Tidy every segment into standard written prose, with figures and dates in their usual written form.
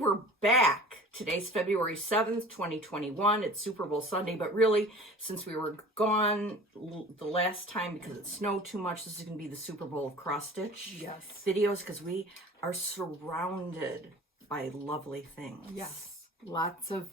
we're back. Today's February 7th, 2021. It's Super Bowl Sunday, but really, since we were gone the last time because it snowed too much, this is going to be the Super Bowl cross-stitch videos because we are surrounded by lovely things. Yes, lots of...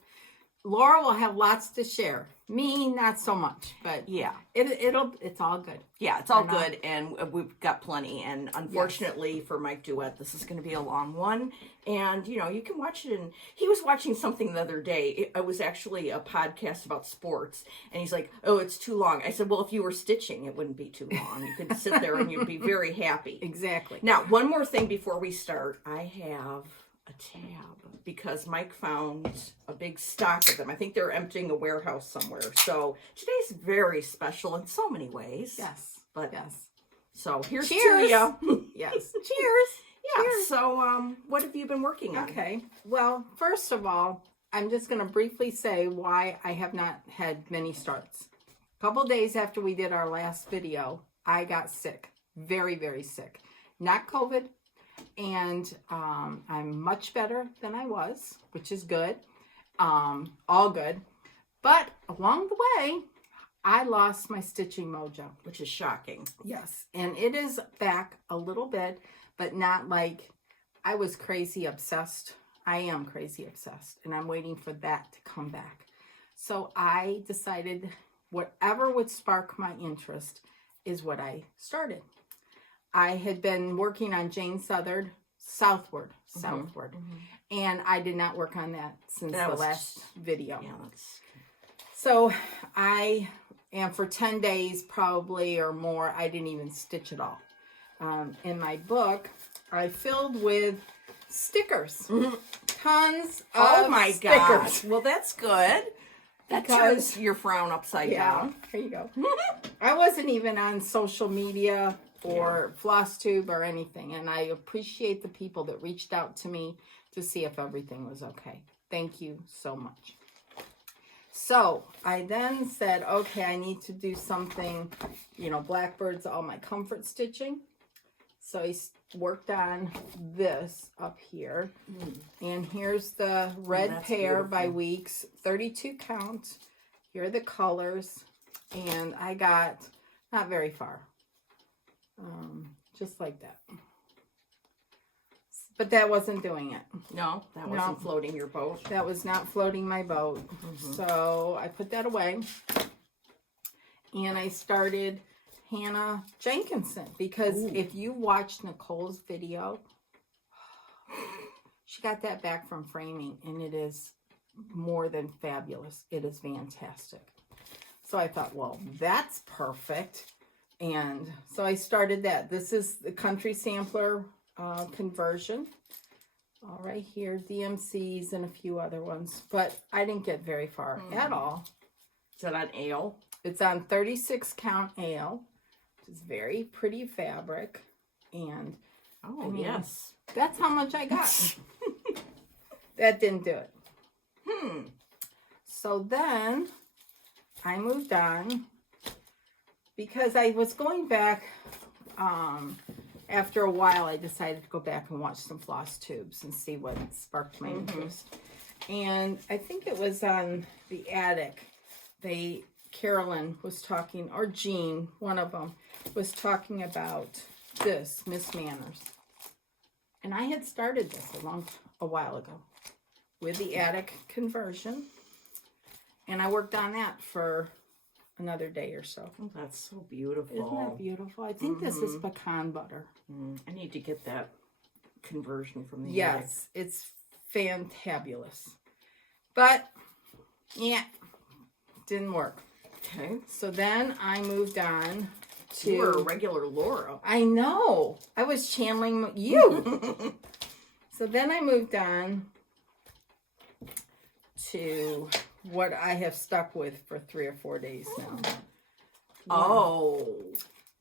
Laura will have lots to share. Me, not so much, but yeah, it's all good. Yeah, it's all good, and we've got plenty. And unfortunately for Mike Duet, this is going to be a long one. And you know, you can watch it. And he was watching something the other day. It was actually a podcast about sports, and he's like, "Oh, it's too long." I said, "Well, if you were stitching, it wouldn't be too long. You could sit there and you'd be very happy." Exactly. Now, one more thing before we start, I have a tab because Mike found a big stock of them. I think they're emptying a warehouse somewhere. So today's very special in so many ways. Yes. But yes. So here's cheers. to you. Yes. Cheers. Yeah. Cheers. So what have you been working on? Okay. Well, first of all, I'm just going to briefly say why I have not had many starts. A couple days after we did our last video, I got sick. Very, very sick. Not COVID. And I'm much better than I was, which is good. All good. But along the way, I lost my stitching mojo. Which is shocking. Yes. And it is back a little bit, but not like I was crazy obsessed. I am crazy obsessed. And I'm waiting for that to come back. So I decided whatever would spark my interest is what I started. I had been working on Jane Southard, Southward, and I did not work on that since the last video. Yeah, so and for 10 days probably or more, I didn't even stitch at all. In my book, I filled with stickers, tons of stickers. Gosh. Well, that's good. That turns your frown upside down. Here you go. I wasn't even on social media or flosstube or anything, and I appreciate the people that reached out to me to see if everything was okay. Thank you so much. So I then said, okay, I need to do something, you know, Blackbird's all my comfort stitching. So I worked on this up here, and here's the red pair by weeks, 32 count. Here are the colors, and I got not very far. Just like that. But that wasn't doing it. No, that wasn't floating your boat. That was not floating my boat. So I put that away. And I started Hannah Jenkinson. Because if you watched Nicole's video, she got that back from framing. And it is more than fabulous. It is fantastic. So I thought, well, that's perfect. And so I started that. This is the country sampler conversion. All right here, DMCs and a few other ones. But I didn't get very far at all. Is that on ale? It's on 36 count ale. It's very pretty fabric. And I mean, yes. That's how much I got. That didn't do it. So then I moved on. Because I was going back, after a while, I decided to go back and watch some floss tubes and see what sparked my interest. And I think it was on the attic. Carolyn was talking, or Jean, one of them, was talking about this, Miss Manners. And I had started this a while ago with the attic conversion. And I worked on that for another day or so. Oh, that's so beautiful. Isn't that beautiful? I think this is pecan butter. I need to get that conversion from the attic. Yes, it's fantabulous. But, yeah, didn't work. Okay. So then I moved on to... You were a regular Laura. I know. I was channeling you. So then I moved on to what I have stuck with for 3 or 4 days now.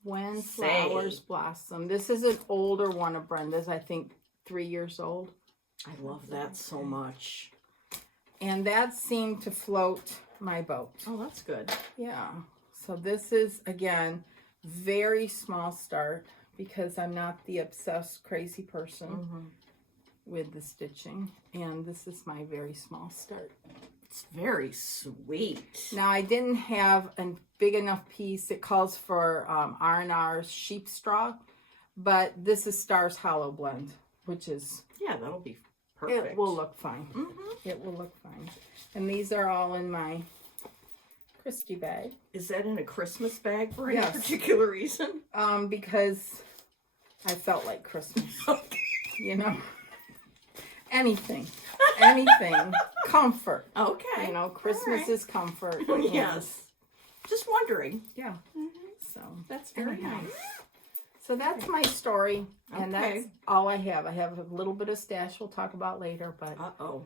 When Flowers Blossom. This is an older one of Brenda's, I think 3 years old. I love that so much. And that seemed to float my boat. Oh, that's good. Yeah. So this is, again, very small start because I'm not the obsessed, crazy person. with the stitching. And this is my very small start. It's very sweet. Now, I didn't have a big enough piece. It calls for R&R sheep straw, but this is Stars Hollow Blend, which is... Yeah, that'll be perfect. It will look fine. It will look fine. And these are all in my Christy bag. Is that in a Christmas bag for any Yes. particular reason? Because I felt like Christmas. Okay. You know? Anything. Comfort. Okay. You know, Christmas right. is comfort. Yes. Just wondering. Yeah. So That's very anyhow. nice. So that's my story, and Okay. that's all I have. I have a little bit of stash we'll talk about later, but Uh-oh.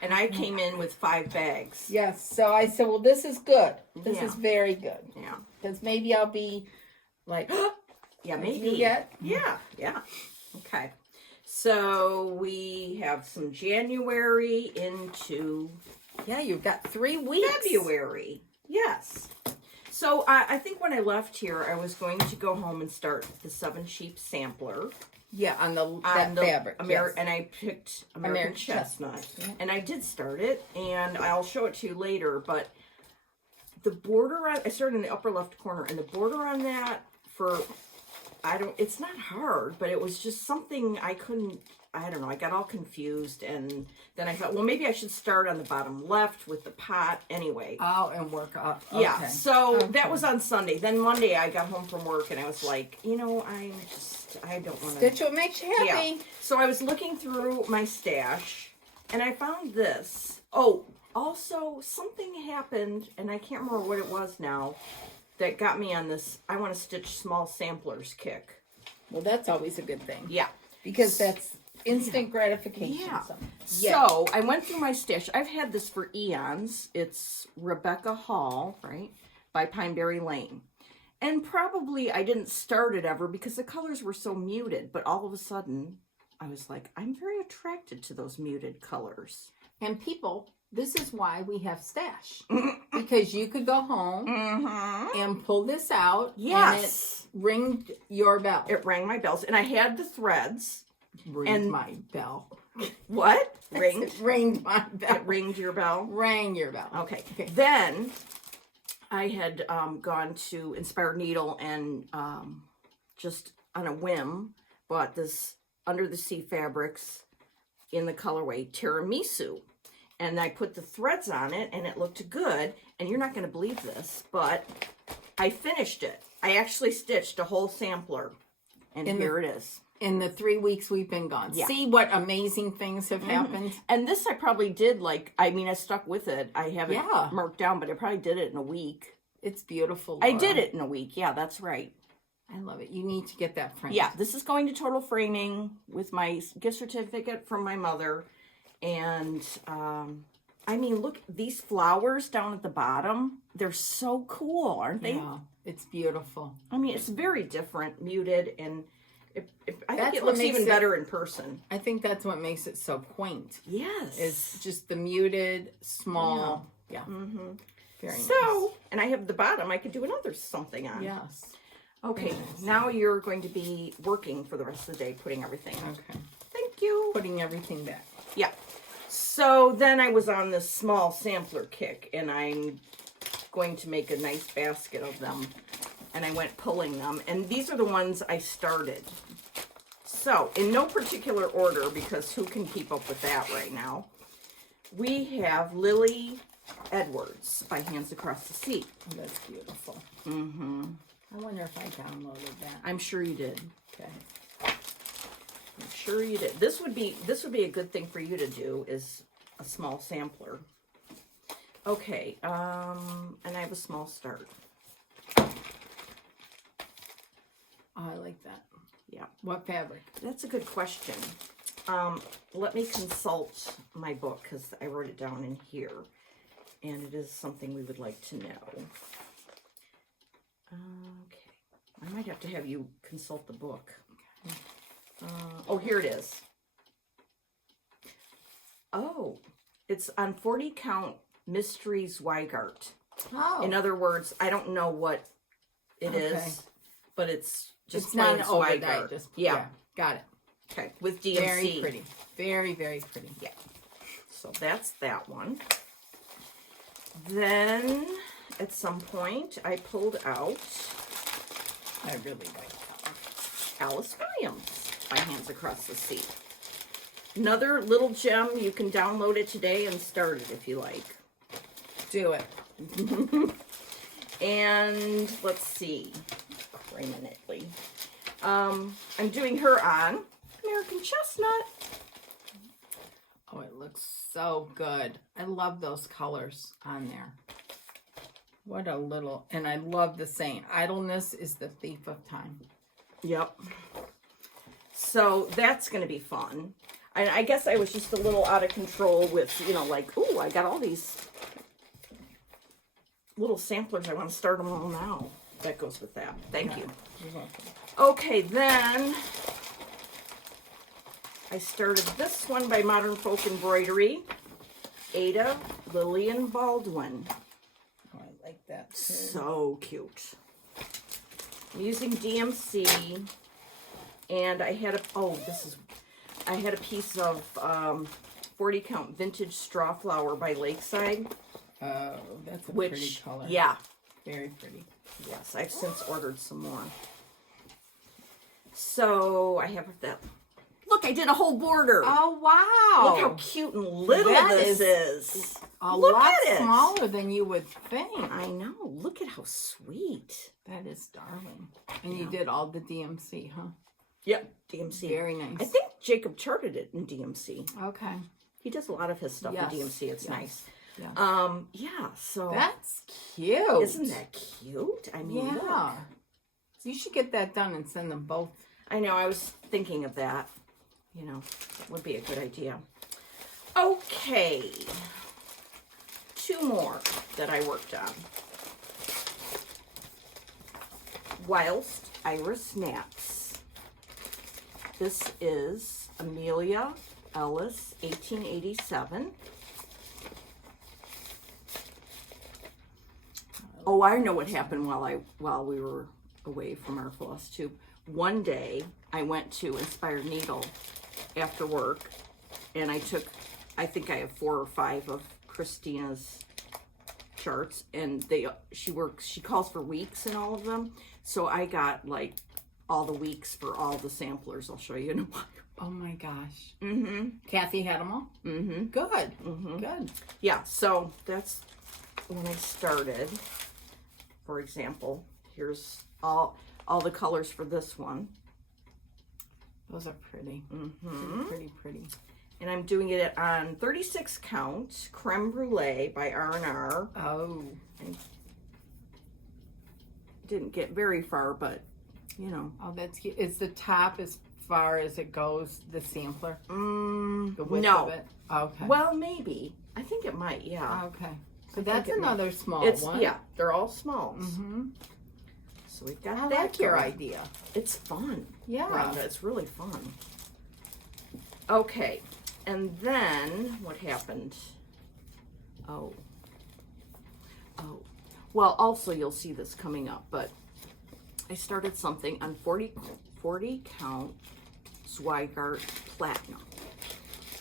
And I came in with 5 bags. yes. So I said, well, this is good. This Yeah. is very good, Yeah. because maybe I'll be like, Yeah, as maybe. you get. Yeah. Okay. So we have some January into Yeah, you've got 3 weeks. February. Yes. So I think when I left here, I was going to go home and start the 7 Sheep sampler. Yeah, on the On the fabric. Yes. And I picked American American Chestnut. Yeah. And I did start it, and I'll show it to you later, but the border on, I started in the upper left corner, and the border on that it's not hard, but it was just something I don't know, I got all confused, and then I thought, well, maybe I should start on the bottom left with the pot anyway. Oh, and work up. Yeah, Okay. so that was on Sunday. Then Monday I got home from work, and I was like, I don't want to. Stitch what makes you happy. Yeah. So I was looking through my stash, and I found this. Oh, also, something happened, and I can't remember what it was now, that got me on this I want to stitch small samplers kick. Well, that's always a good thing. Yeah. Because that's instant gratification. Yeah. So, So I went through my stash. I've had this for eons. It's Rebecca Hall, right, by Pineberry Lane. And probably I didn't start it ever because the colors were so muted. But all of a sudden, I was like, I'm very attracted to those muted colors. and people, this is why we have stash. Because you could go home and pull this out. Yes. And it ringed your bell. It rang my bells. And I had the threads. Ringed my bell. What? Ringed? It ringed my bell. It ringed your bell? Rang your bell. Okay. Then I had gone to Inspired Needle and just on a whim bought this Under the Sea Fabrics in the colorway Tiramisu. And I put the threads on it and it looked good. And you're not going to believe this, but I finished it. I actually stitched a whole sampler. And here it is. In the 3 weeks we've been gone. Yeah. See what amazing things have happened? And this I probably did I stuck with it. I have it marked down, but I probably did it in a week. It's beautiful, I Laura. did it in a week. Yeah, that's right. I love it. You need to get that framed. Yeah, this is going to Total Framing with my gift certificate from my mother. And, look, these flowers down at the bottom, they're so cool, aren't they? Yeah, it's beautiful. It's very different, muted, and I think That's it what looks makes even it- better in person. I think that's what makes it so quaint. Yes. Is just the muted, small. Yeah. Mm-hmm. Very nice. So, and I have the bottom I could do another something on. Yes. Okay, Very nice. now you're going to be working for the rest of the day, putting everything. Okay. Thank you. Putting everything back. Yeah. So then I was on this small sampler kick, and I'm going to make a nice basket of them. And I went pulling them, and these are the ones I started. So, in no particular order, because who can keep up with that right now, we have Lily Edwards by Hands Across the Sea. Oh, that's beautiful. Mm-hmm. I wonder if I downloaded that. I'm sure you did. Okay. I'm sure you did. This would be a good thing for you to do, is a small sampler. Okay, and I have a small start. Oh, I like that. Yeah. What fabric? That's a good question. Let me consult my book, because I wrote it down in here. And it is something we would like to know. Okay. I might have to have you consult the book. Oh, here it is. Oh, it's on 40 Count Mysteries Weigart. Oh. In other words, I don't know what it Okay. is, but it's just It's not an plain overnight. Zweigart. Just, Yeah. Got it. Okay, with DMC. Very pretty. Very, very pretty. Yeah. So that's that one. Then at some point I pulled out I really like that. Alice Williams by Hands Across the Sea. Another little gem. You can download it today and start it if you like. Do it. And let's see. Criminally. I'm doing her on American Chestnut. Oh, it looks so good. I love those colors on there. What a little, and I love the saying, idleness is the thief of time. Yep. So that's going to be fun. And I guess I was just a little out of control with, you know, like, ooh, I got all these little samplers. I want to start them all now. That goes with that. Thank you. You're welcome. Okay, then I started this one by Modern Folk Embroidery. Ada Lillian Baldwin. Oh, I like that too. So cute. I'm using DMC, and I had I had a piece of 40 count vintage straw flower by Lakeside. Oh, that's a pretty color. Yeah. Very pretty. Yes, I've since ordered some more. So I have that. Look, I did a whole border. Oh, wow. Look how cute and little That this is. A Look lot at it. smaller than you would think. I know. Look at how sweet. That is darling. And you did all the DMC, huh? Yep, DMC. Very nice. I think Jacob charted it in DMC. Okay. He does a lot of his stuff Yes, in DMC. It's yes, nice. yeah. Yeah, so That's cute. isn't that cute? I mean, Yeah. look. You should get that done and send them both. I know, I was thinking of that. You know, that would be a good idea. Okay. 2 more that I worked on. Whilst Iris Naps. This is Amelia Ellis, 1887. Oh, I know what happened while we were away from our floss tube. One day, I went to Inspired Needle after work, and I think I have 4 or 5 of Christina's charts, and she calls for weeks in all of them. So I got like all the weeks for all the samplers. I'll show you in a while. Oh my gosh. Mm-hmm. Kathy had them all? Mm-hmm. Good. Mm-hmm. Good. Yeah, so that's when I started. For example, here's all the colors for this one. Those are pretty. Mm-hmm. Pretty, pretty. And I'm doing it on 36 count creme brulee by R&R. Oh. I didn't get very far, but you know. Oh, that's cute. Is the top as far as it goes, the sampler? The width no. of it? Okay. Well, maybe. I think it might, yeah. Okay. So that's another small one. Yeah, they're all smalls. Mm-hmm. So we've got I that like your going. idea. It's fun. Yeah. Brenda, it's really fun. Okay. And then what happened? Oh. Well, also you'll see this coming up, but I started something on 40 count Zweigart Platinum,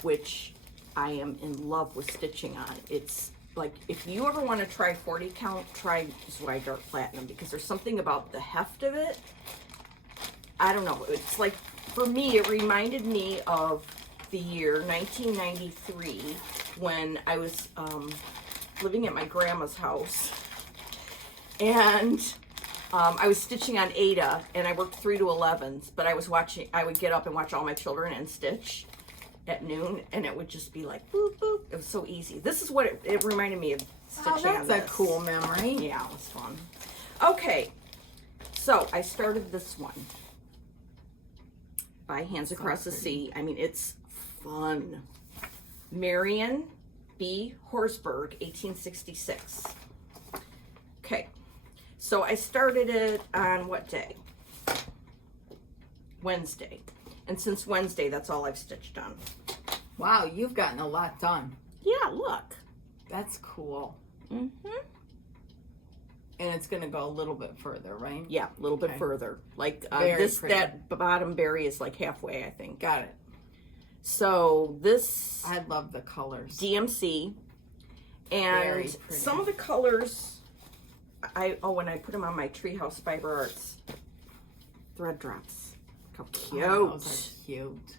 which I am in love with stitching on. It's like, if you ever want to try 40 count, try Zweigart Platinum, because there's something about the heft of it. I don't know. It's like, for me, it reminded me of the year 1993 when I was living at my grandma's house, and I was stitching on Ada, and I worked 3 to 11s, but I would get up and watch all my children and stitch at noon, and it would just be like, boop, boop. It was so easy. This is what it reminded me of stitching on that's this. a cool memory. Yeah, it was fun. Okay, so I started this one by Hands Across the Sea. I mean, it's fun. Marion B. Horsberg, 1866. Okay, so I started it on what day? Wednesday. And since Wednesday, that's all I've stitched on. Wow, you've gotten a lot done. Yeah, look. That's cool. Mm-hmm. And it's going to go a little bit further, right? Yeah, a little bit Okay. further. Like Very pretty. that bottom berry is like halfway, I think. Got it. So this I love the colors. DMC, Very and pretty. some of the colors, when I put them on my Treehouse Fiber Arts thread drops. Look how cute. Oh, those are cute.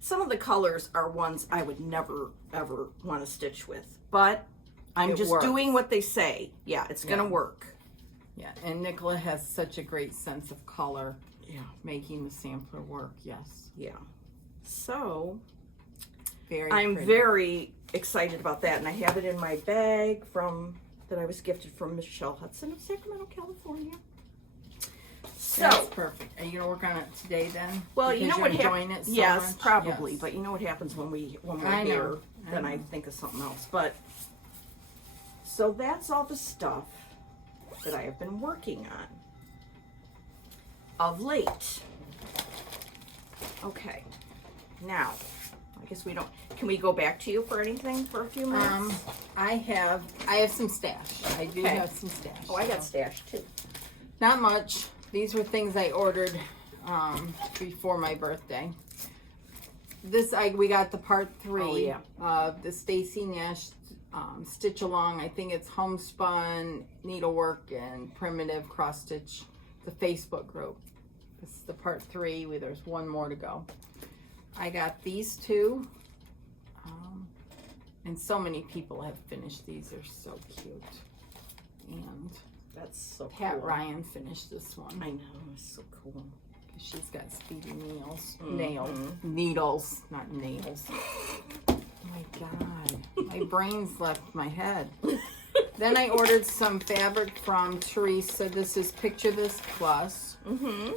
Some of the colors are ones I would never, ever want to stitch with. But I'm It just works. doing what they say. Yeah, it's going to Yeah. work. Yeah, and Nicola has such a great sense of color, Yeah. making the sampler work. Yes. Yeah. So Very I'm pretty. very excited about that. And I have it in my bag that I was gifted from Michelle Hudson of Sacramento, California. So, That's perfect. Are you gonna work on it today then? well, you Because know you're what enjoying happens? it so Yes, much? probably. Yes. But you know what happens when we're I know. here? I Then know. I think of something else. But so that's all the stuff that I have been working on of late. Okay, now I guess we don't. Can we go back to you for anything for a few minutes? I have some stash. I do Okay. have some stash. Oh, I got so. stash too. Not much. These were things I ordered before my birthday. We got the part 3 Oh, yeah. of the Stacy Nash stitch along. I think it's homespun needlework and primitive cross stitch. The Facebook group. This is the part 3. There's one more to go. I got these two, and so many people have finished these. They're so cute. And That's so Pat cool. Ryan finished this one. I know, it's so cool. She's got speedy nails. Mhm. Needles, not nails. Oh my God. My brain's left my head. Then I ordered some fabric from Teresa. This is Picture This Plus. Mm-hmm.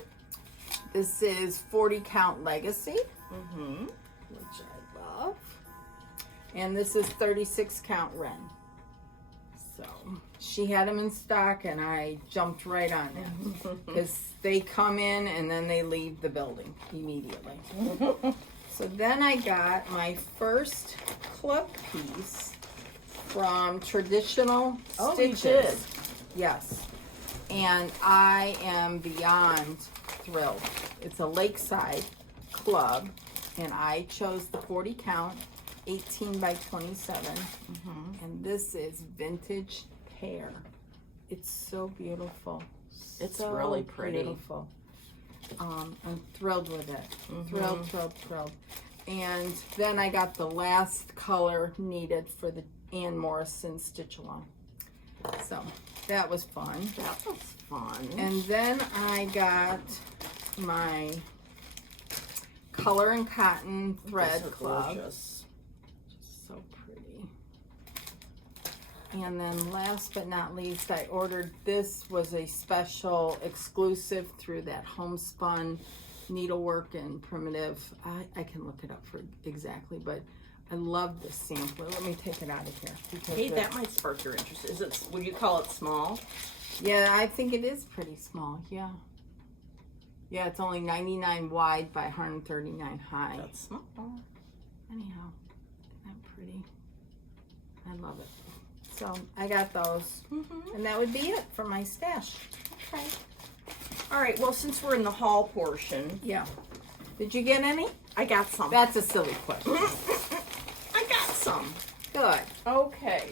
This is 40 Count Legacy, Mm-hmm. which I love. And this is 36 Count Wren. So she had them in stock and I jumped right on it. Because they come in and then they leave the building immediately. So then I got my first club piece from Traditional Oh, you Stitches. did? Yes. And I am beyond thrilled. It's a Lakeside club and I chose the 40 count, 18 by 27. And this is vintage pear. It's so beautiful. It's So really pretty. Beautiful. I'm thrilled with it. Thrilled. And then I got the last color needed for the Ann Morrison stitch along. So that was fun. That was fun. And then I got my Color and Cotton Thread Those are Club. gorgeous. So pretty. And then last but not least, I ordered, this was a special exclusive through that homespun needlework and primitive. I can look it up for exactly, but I love this sampler. Let me take it out of here. Because Hey, that might spark your interest. Is it? Would you call it small? yeah, I think it is pretty small. Yeah. Yeah, it's only 99 wide by 139 high. That's small. Anyhow, isn't that pretty? I love it. So I got those. And that would be it for my stash. Okay. All right. Well, since we're in the haul portion, Yeah. Did you get any? I got some. That's a silly question. I got some. Good. Okay.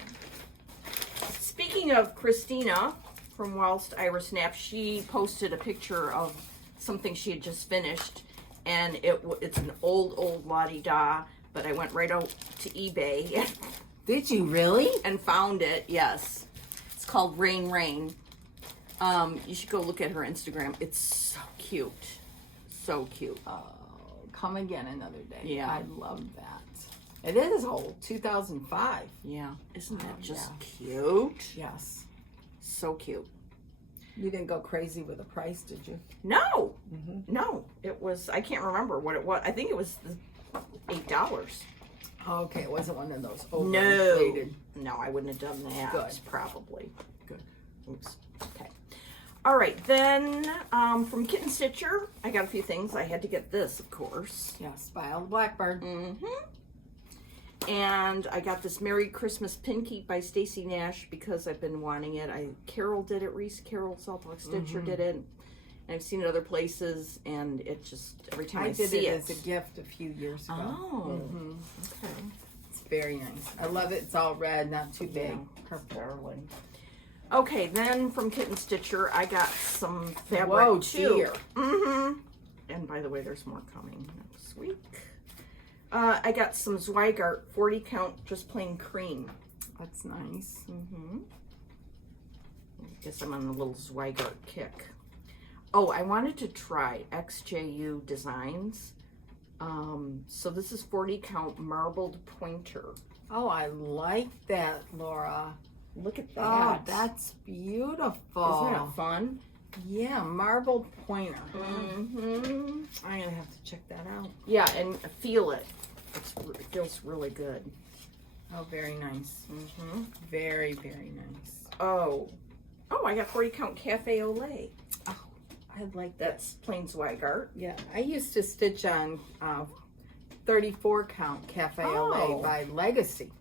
Speaking of Christina from Whilst Iris Nap, she posted a picture of something she had just finished, and it's an old la-di-da, but I went right out to eBay Did you really? and found it. Yes, it's called Rain Rain. You should go look at her Instagram. It's so cute, so cute. Oh, come again another day. Yeah. I love that. It is old, 2005. Yeah, isn't that Oh, just yeah. cute? Yes. So cute. You didn't go crazy with the price, did you? No, no, it was. I can't remember what it was. I think it was $8. Okay, it wasn't one of those No, overinflated. no, I wouldn't have done that. Good. Probably. Good. Oops. Okay. All right, then from Kitten Stitcher, I got a few things. I had to get this, of course. Yes, by All the Blackbird. And I got this Merry Christmas pin keep by Stacy Nash because I've been wanting it. Carol did it. Reese Carol Saltbox Stitcher did it. And I've seen it other places, and it just, every time I see it. I did it as a gift a few years ago. Oh, okay. It's very nice. I love it. It's all red, not too big. Her darling. Okay, then from Kitten Stitcher, I got some fabric Whoa, too. dear. And by the way, there's more coming next week. I got some Zweigart 40 count, just plain cream. That's nice. I guess I'm on a little Zweigart kick. Oh, I wanted to try XJU Designs. So this is 40 count marbled pointer. Oh, I like that, Laura. Look at that. Oh, that's beautiful. Isn't that fun? Yeah, marbled pointer. I'm gonna have to check that out. Yeah, and feel it. It feels really good. Oh, very nice. Very, very nice. Oh, I got 40 count Cafe Olay. Oh, I like that. That's plain Zweigart. Yeah, I used to stitch on 34 count Cafe Olay by Legacy.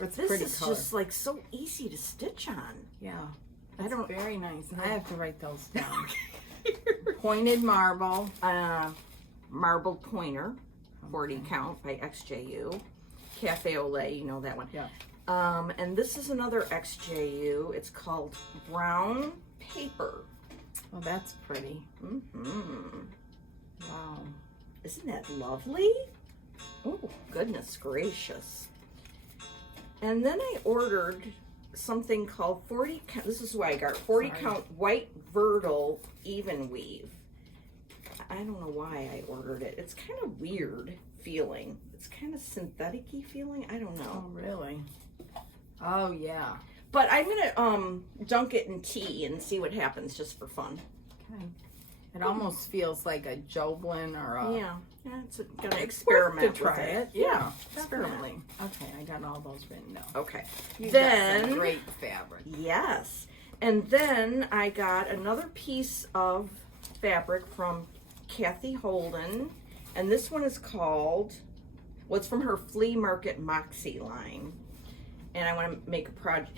It's This pretty is color. just like so easy to stitch on. Yeah, I don't. very nice. I have to write those down. Pointed marble. Marbled pointer, 40 count by XJU. Cafe Olay, you know that one. Yeah. And this is another XJU. It's called Brown Paper. Oh, that's pretty. Wow. Isn't that lovely? Oh, goodness gracious. And then I ordered something called 40 count, this is Zweigart, 40 count white Verdal even weave. I don't know why I ordered it. It's kind of weird feeling. It's kind of synthetic-y feeling. I don't know. Oh, really? Oh, yeah. But I'm gonna dunk it in tea and see what happens just for fun. Okay. It almost feels like a Joblin or a... Yeah, it's gonna experiment to try with it. Yeah, definitely. Okay, I got all those written down. Okay. You Then got some great fabric. Yes. And then I got another piece of fabric from Kathy Holden. And this one is called, well, it's from her Flea Market Moxie line. And I want to make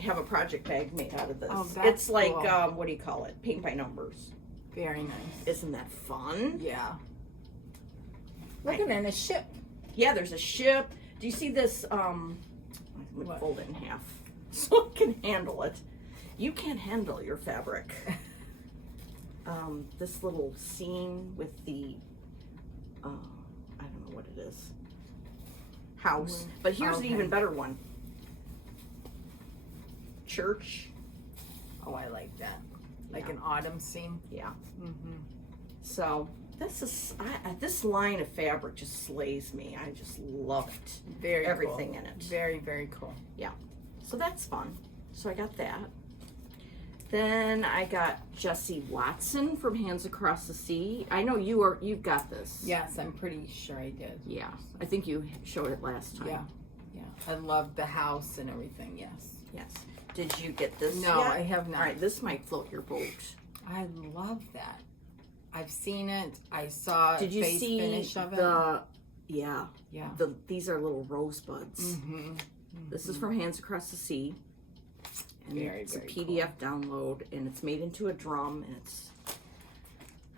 have a project bag made out of this. Oh, that's it's like, cool. what do you call it? Paint by numbers. Very nice. Isn't that fun? Yeah. Look at it, a ship. Yeah, there's a ship. Do you see this? I'm going to fold it in half so I can handle it. You can't handle your fabric. This little scene with the, I don't know what it is, house. But here's an even better one. Church. Oh, I like that. Like an autumn scene. Yeah. So this is this line of fabric just slays me. I just loved everything in it. Very, very cool. Yeah. So that's fun. So I got that. Then I got Jessie Watson from Hands Across the Sea. I know you've got this. Yes, I'm pretty sure I did. Yeah. I think you showed it last time. Yeah. Yeah. I love the house and everything. Yes. Yes. Did you get this No, yet? I have not. All right, this might float your boat. I love that. I've seen it. I saw Did you face see finish of it. Yeah. Yeah. These are little rosebuds. This is from Hands Across the Sea. And it's a PDF download, and it's made into a drum, and it's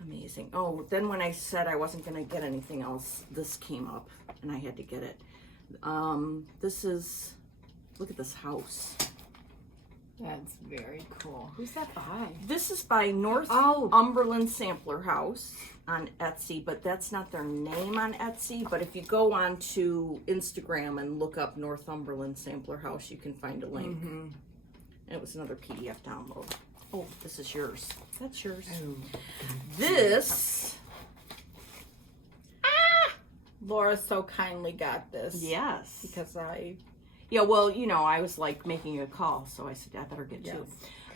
amazing. Oh, then when I said I wasn't going to get anything else, this came up, and I had to get it. This is, look at this house. That's very cool. Who's that by? This is by Northumberland Sampler House on Etsy, but that's not their name on Etsy. But if you go on to Instagram and look up Northumberland Sampler House, you can find a link. And it was another PDF download. Oh, this is yours. That's yours. This. Laura so kindly got this. Yes. Because I... Yeah, well, you know, I was like making a call, so I said I better get Yes. two.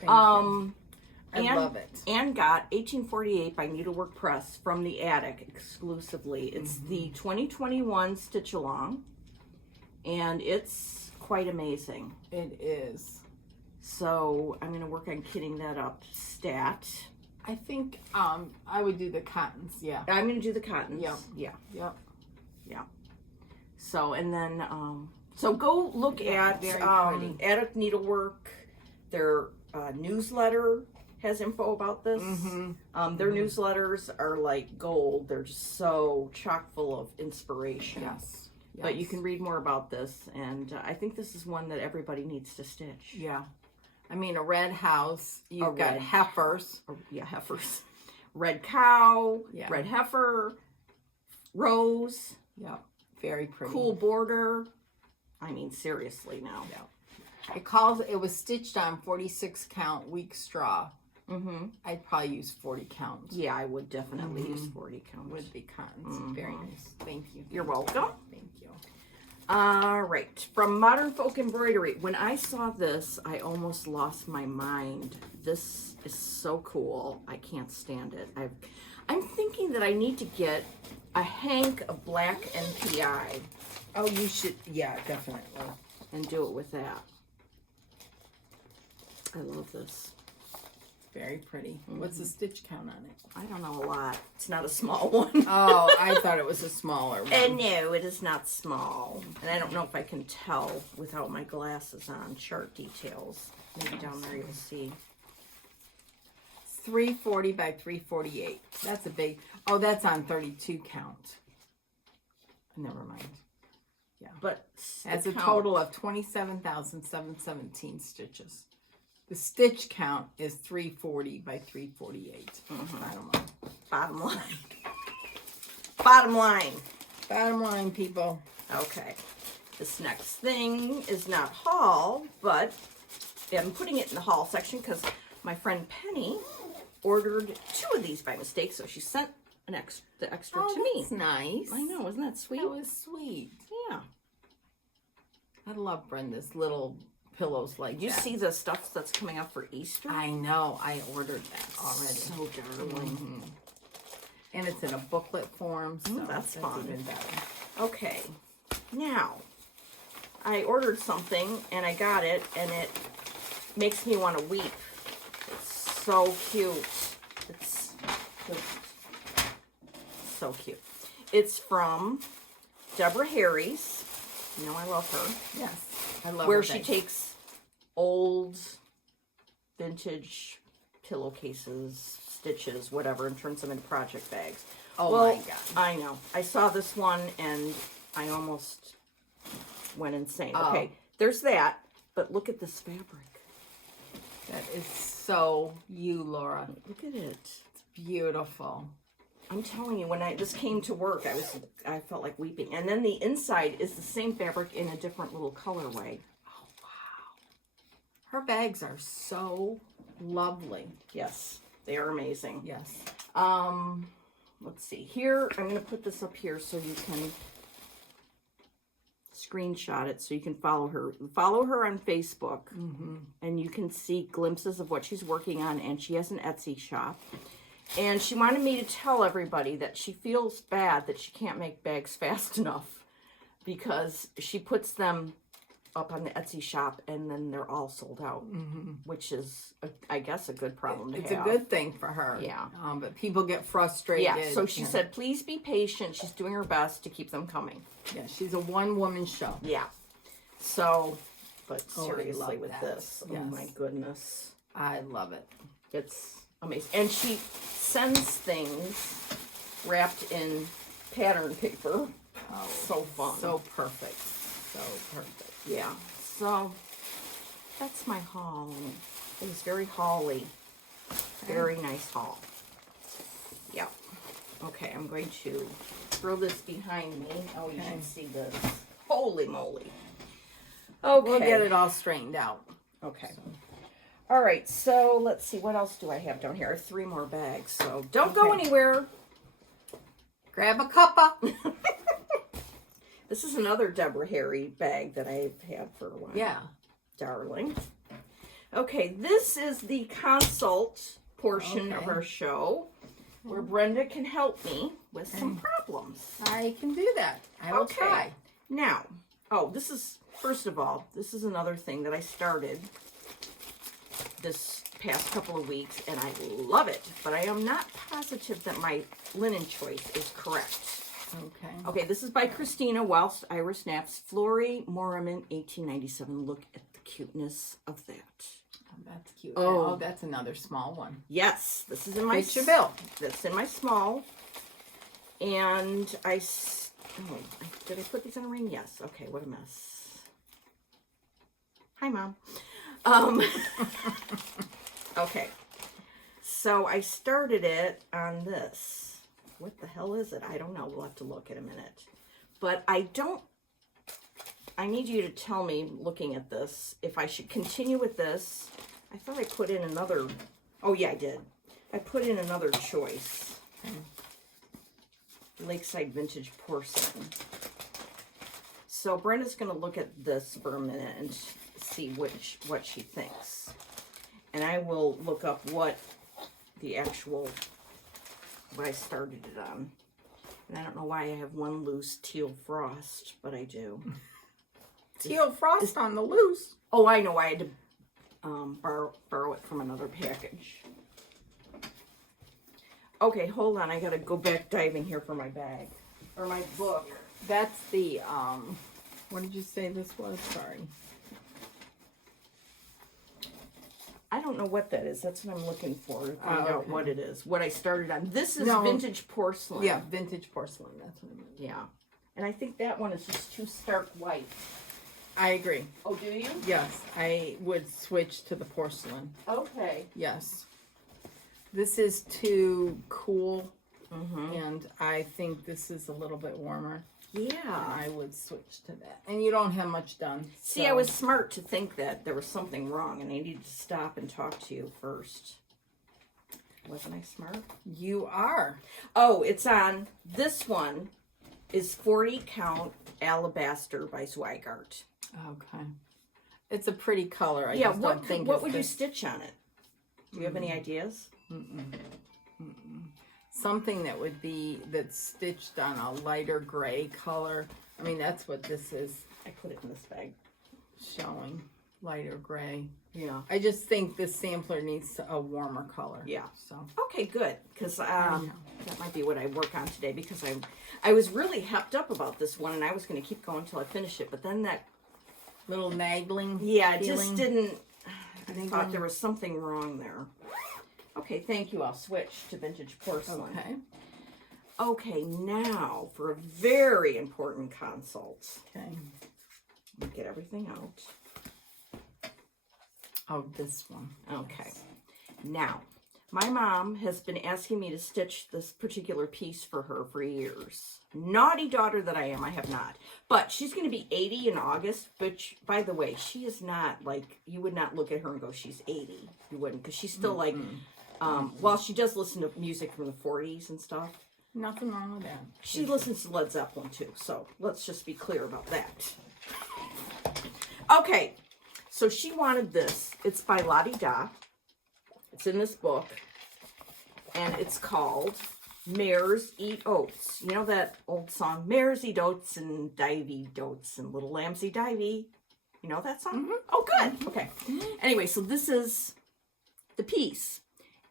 Thank you. I love it. And got 1848 by Needlework Press from the Attic exclusively. It's the 2021 Stitch Along, and it's quite amazing. It is. So I'm going to work on kitting that up stat. I think I would do the cottons. Yeah. I'm going to do the cottons. Yeah. Yeah. Yep. Yeah. So, and then, so go look at Very pretty. Attic Needlework. Their newsletter has info about this. Their newsletters are like gold. They're just so chock full of inspiration. Yes. But you can read more about this, and I think this is one that everybody needs to stitch. Yeah. I mean, a red house, you've got red- heifers. Yeah, heifers. Red cow, Yeah. red heifer, rose, Yeah. Very pretty. cool border. I mean, seriously now. Yeah. It was stitched on 46 count weak straw. I'd probably use 40 counts. Yeah, I would definitely use 40 count. Would be cottons. Very nice. Thank you. You're welcome. Thank you. All right, from Modern Folk Embroidery. When I saw this, I almost lost my mind. This is so cool. I can't stand it. I'm thinking that I need to get a hank of black NPI Oh, you should. Yeah, definitely. and do it with that. I love this. Very pretty. What's the stitch count on it? I don't know a lot. It's not a small one. Oh, I thought it was a smaller one. And no, it is not small. And I don't know if I can tell without my glasses on. Chart details. Maybe down there you'll see. 340 by 348. That's a big. Oh, that's on 32 count. Never mind. But That's a count- total of 27,717 stitches. The stitch count is 340 by 348. I don't know. Bottom line. Bottom line. Bottom line, people. Okay. This next thing is not haul, but I'm putting it in the haul section because my friend Penny ordered 2 of these by mistake, so she sent the extra to me. That's nice. I know, isn't that sweet? That was sweet. Yeah. I love Brenda's little pillows like Did you that. see the stuff that's coming up for Easter? I know. I ordered that already. So darling. And it's in a booklet form, so that's fun. even better. Okay. Now, I ordered something and I got it, and it makes me want to weep. It's so cute. It's so cute. It's from Deborah Harry's. You know I love her. Yes. I love Where her she bags. takes old vintage pillowcases, stitches, whatever, and turns them into project bags. Oh Well, my God. I know. I saw this one and I almost went insane. Oh. Okay, there's that, but look at this fabric. That is so you, Laura. Look at it. Beautiful. I'm telling you, when this came to work, I felt like weeping. And then the inside is the same fabric in a different little colorway. Oh, wow. Her bags are so lovely. Yes, they are amazing. Yes. Let's see. Here, I'm going to put this up here so you can screenshot it so you can follow her. Follow her on Facebook, and you can see glimpses of what she's working on, and she has an Etsy shop. And she wanted me to tell everybody that she feels bad that she can't make bags fast enough because she puts them up on the Etsy shop and then they're all sold out, which is, I guess, a good problem to It's have. a good thing for her. Yeah. But people get frustrated. Yeah, so she and- said, please be patient. She's doing her best to keep them coming. Yeah, she's a one-woman show. Yeah. So, but Oh, I seriously love with that. this, oh Yes. my goodness. I love it. It's amazing. And she sends things wrapped in pattern paper. Oh, So fun. so perfect. So perfect. Yeah. So, that's my haul. It was very hauly. Very nice haul. Yeah. Okay, I'm going to throw this behind me. Oh, you Okay. should see this. Holy moly. Okay. We'll get it all straightened out. Okay. All right, so let's see. What else do I have down here? I have 3 more bags, so don't go Okay. anywhere. Grab a cuppa. This is another Deborah Harry bag that I've had for a while. Yeah. Darling. Okay, this is the consult portion of Okay. our show where Brenda can help me with some problems. I can do that. I will Okay. try. Now, this is, first of all, this is another thing that I started this past couple of weeks, and I love it, but I am not positive that my linen choice is correct. Okay. Okay, this is by Christina Whilst Iris Naps. Flory Moraman, 1897. Look at the cuteness of that. Oh, that's cute. Oh. Oh, that's another small one. Yes, this is in my... Fix your bill. That's in my small. And did I put these on a ring? Yes. Okay, what a mess. Hi, Mom. Okay. So I started it on this. What the hell is it? I don't know. We'll have to look in a minute. But I need you to tell me, looking at this, if I should continue with this. I thought I put in another... Oh, yeah, I did. I put in another choice. Lakeside Vintage Porcelain. So Brenda's going to look at this for a minute and see what she thinks. And I will look up what I started it on. And I don't know why I have one loose teal frost, but I do. Teal frost on the loose. Oh, I know. I had to borrow it from another package. Okay, hold on. I got to go back diving here for my bag. Or my book. That's the, what did you say this was? Sorry. I don't know what that is. That's what I'm looking for. To find out okay. what it is. What I started on. This is No. vintage porcelain. Yeah, vintage porcelain. That's what I meant. Yeah. And I think that one is just too stark white. I agree. Oh, do you? Yes, I would switch to the porcelain. Okay. Yes. This is too cool, and I think this is a little bit warmer. Yeah. I would switch to that. And you don't have much done. See, so. I was smart to think that there was something wrong, and I needed to stop and talk to you first. Wasn't I smart? You are. Oh, it's on. This one is 40 count alabaster by Zweigart. Okay. It's a pretty color. I Yeah, just don't think what it's would you this- stitch on it? Do you have any ideas? Something that's stitched on a lighter gray color. I mean, that's what this is I put it in this bag. showing. Lighter gray. Yeah. I just think this sampler needs a warmer color. Yeah. So. Okay, good. Because that might be what I work on today. Because I was really hepped up about this one, and I was going to keep going until I finish it. But then that Little nagging. Yeah, it feeling. just didn't. I thought there was something wrong there. Okay, thank you. I'll switch to vintage porcelain. Okay. Okay, now for a very important consult. Okay. Let me get everything out. Oh, this one. Okay. Now, my mom has been asking me to stitch this particular piece for her for years. Naughty daughter that I am, I have not. But she's going to be 80 in August. But by the way, she is not like, you would not look at her and go, she's 80. You wouldn't, because she's still like, well, she does listen to music from the 40s and stuff. Nothing wrong with that. She listens to Led Zeppelin too, so let's just be clear about that. Okay, so she wanted this. It's by Lottie Da. It's in this book, and it's called Mares Eat Oats. You know that old song, Mares Eat Oats and Divey Dotes and Little Lambs Eat Divey? You know that song? Oh, good. Okay. Anyway, so this is the piece,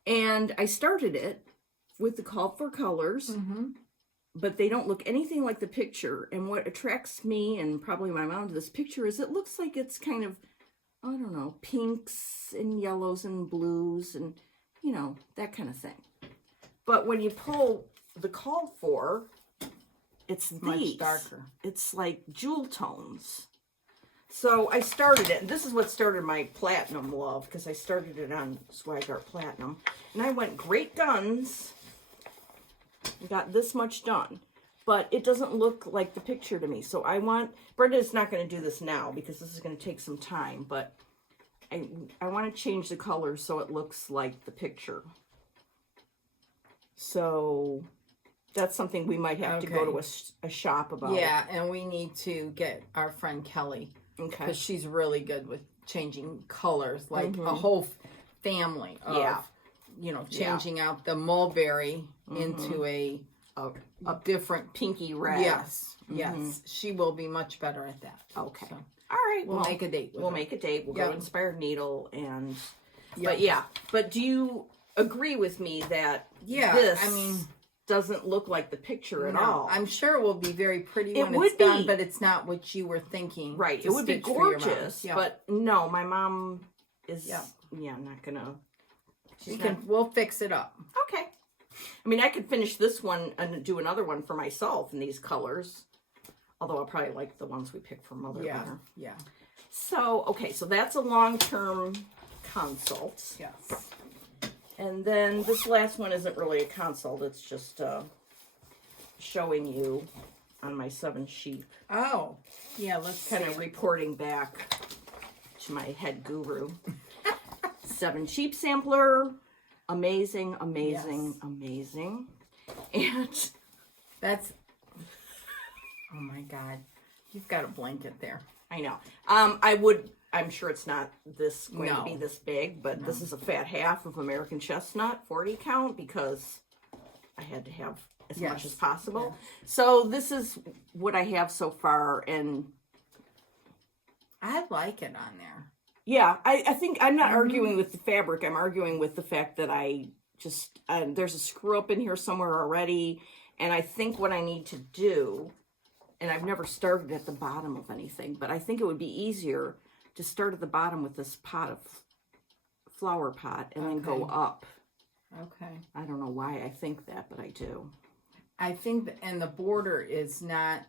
and I started it with the call for colors, but they don't look anything like the picture. And what attracts me and probably my mom to this picture is it looks like it's kind of, I don't know, pinks and yellows and blues and, you know, that kind of thing. But when you pull the call for, it's Much these. darker. It's like jewel tones. So I started it, and this is what started my platinum love, because I started it on Zweigart Platinum. And I went great guns. Got this much done, but it doesn't look like the picture to me. So Brenda's not going to do this now because this is going to take some time, but I want to change the color so it looks like the picture. So that's something we might have to go to a shop about. Yeah, and we need to get our friend Kelly, because she's really good with changing colors, like a whole family of, you know, changing out the mulberry into a different pinky red. Yes, yes. She will be much better at that. Okay. So All right. we'll make a date with her. Make a date. We'll go to Inspired Needle and. Yep. But yeah. But do you agree with me that? Yeah. This, I mean, doesn't look like the picture at No, all. I'm sure it will be very pretty It when would it's done, be. but it's not what you were thinking. Right. to It would be stitch for your mom. gorgeous, Yeah. but no, my mom is, Yeah. not gonna. We'll fix it up. Okay. I mean, I could finish this one and do another one for myself in these colors. Although I'll probably like the ones we picked for Mother better. Yeah. So, okay, so that's a long-term consult. Yes. And then this last one isn't really a consult. It's just showing you on my 7 sheep. Oh, yeah, let's Kind see. of reporting back to my head guru. 7 sheep sampler. Amazing, amazing, Yes. amazing. And That's, oh my God. You've got a blanket there. I know. I'm sure it's not going to be this big, but this is a fat half of American chestnut 40 count because I had to have as much as possible. Yeah. So this is what I have so far, and I like it on there. yeah, I think I'm not arguing with the fabric. I'm arguing with the fact that I just, there's a screw up in here somewhere already, and I think what I need to do, and I've never started at the bottom of anything, but I think it would be easier to start at the bottom with this flower pot and then go up. Okay. I don't know why I think that, but I do. I think, and the border is not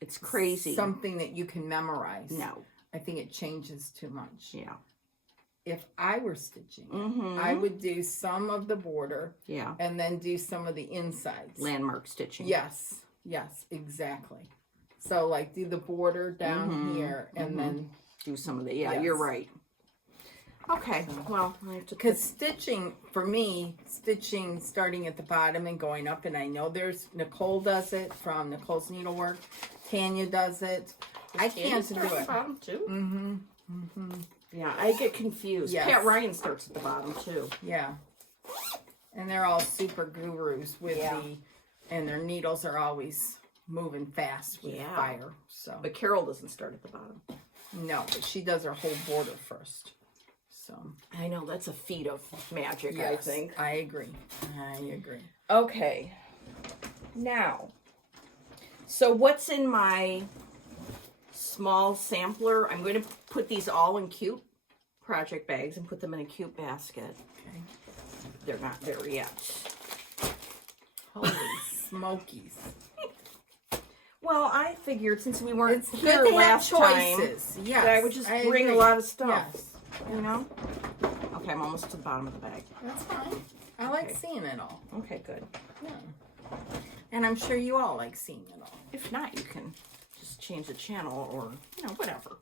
It's crazy. something that you can memorize. No. I think it changes too much. Yeah. If I were stitching, Mm-hmm. I would do some of the border Yeah. and then do some of the insides. Landmark stitching. Yes, exactly. So like do the border down here and then, Do some of the, yeah, Yes. you're right. Okay, well, I have to because stitching, for me, stitching starting at the bottom and going up, and I know Nicole does it from Nicole's Needlework, Tanya does it. I can't do it. Bottom too? Mm-hmm, mm-hmm. Yeah, I get confused. Yes. Pat Ryan starts at the bottom too. Yeah. And they're all super gurus with Yeah. and their needles are always moving fast with Yeah. fire. So, But Carol doesn't start at the bottom. no, but she does her whole border first. So, I know, that's a feat of magic, I yes, think. I agree. Okay. Now, so what's in my small sampler? I'm going to put these all in cute project bags and put them in a cute basket. Okay. They're not there yet. Holy smokies. Well, I figured since we weren't It's here good to have last time, choices. Yes. that I would just bring a agree. lot of stuff. Yes. You know? Okay, I'm almost to the bottom of the bag. That's fine. I like Okay. seeing it all. Okay, good. Yeah. And I'm sure you all like seeing it all. If not, you can just change the channel or, whatever.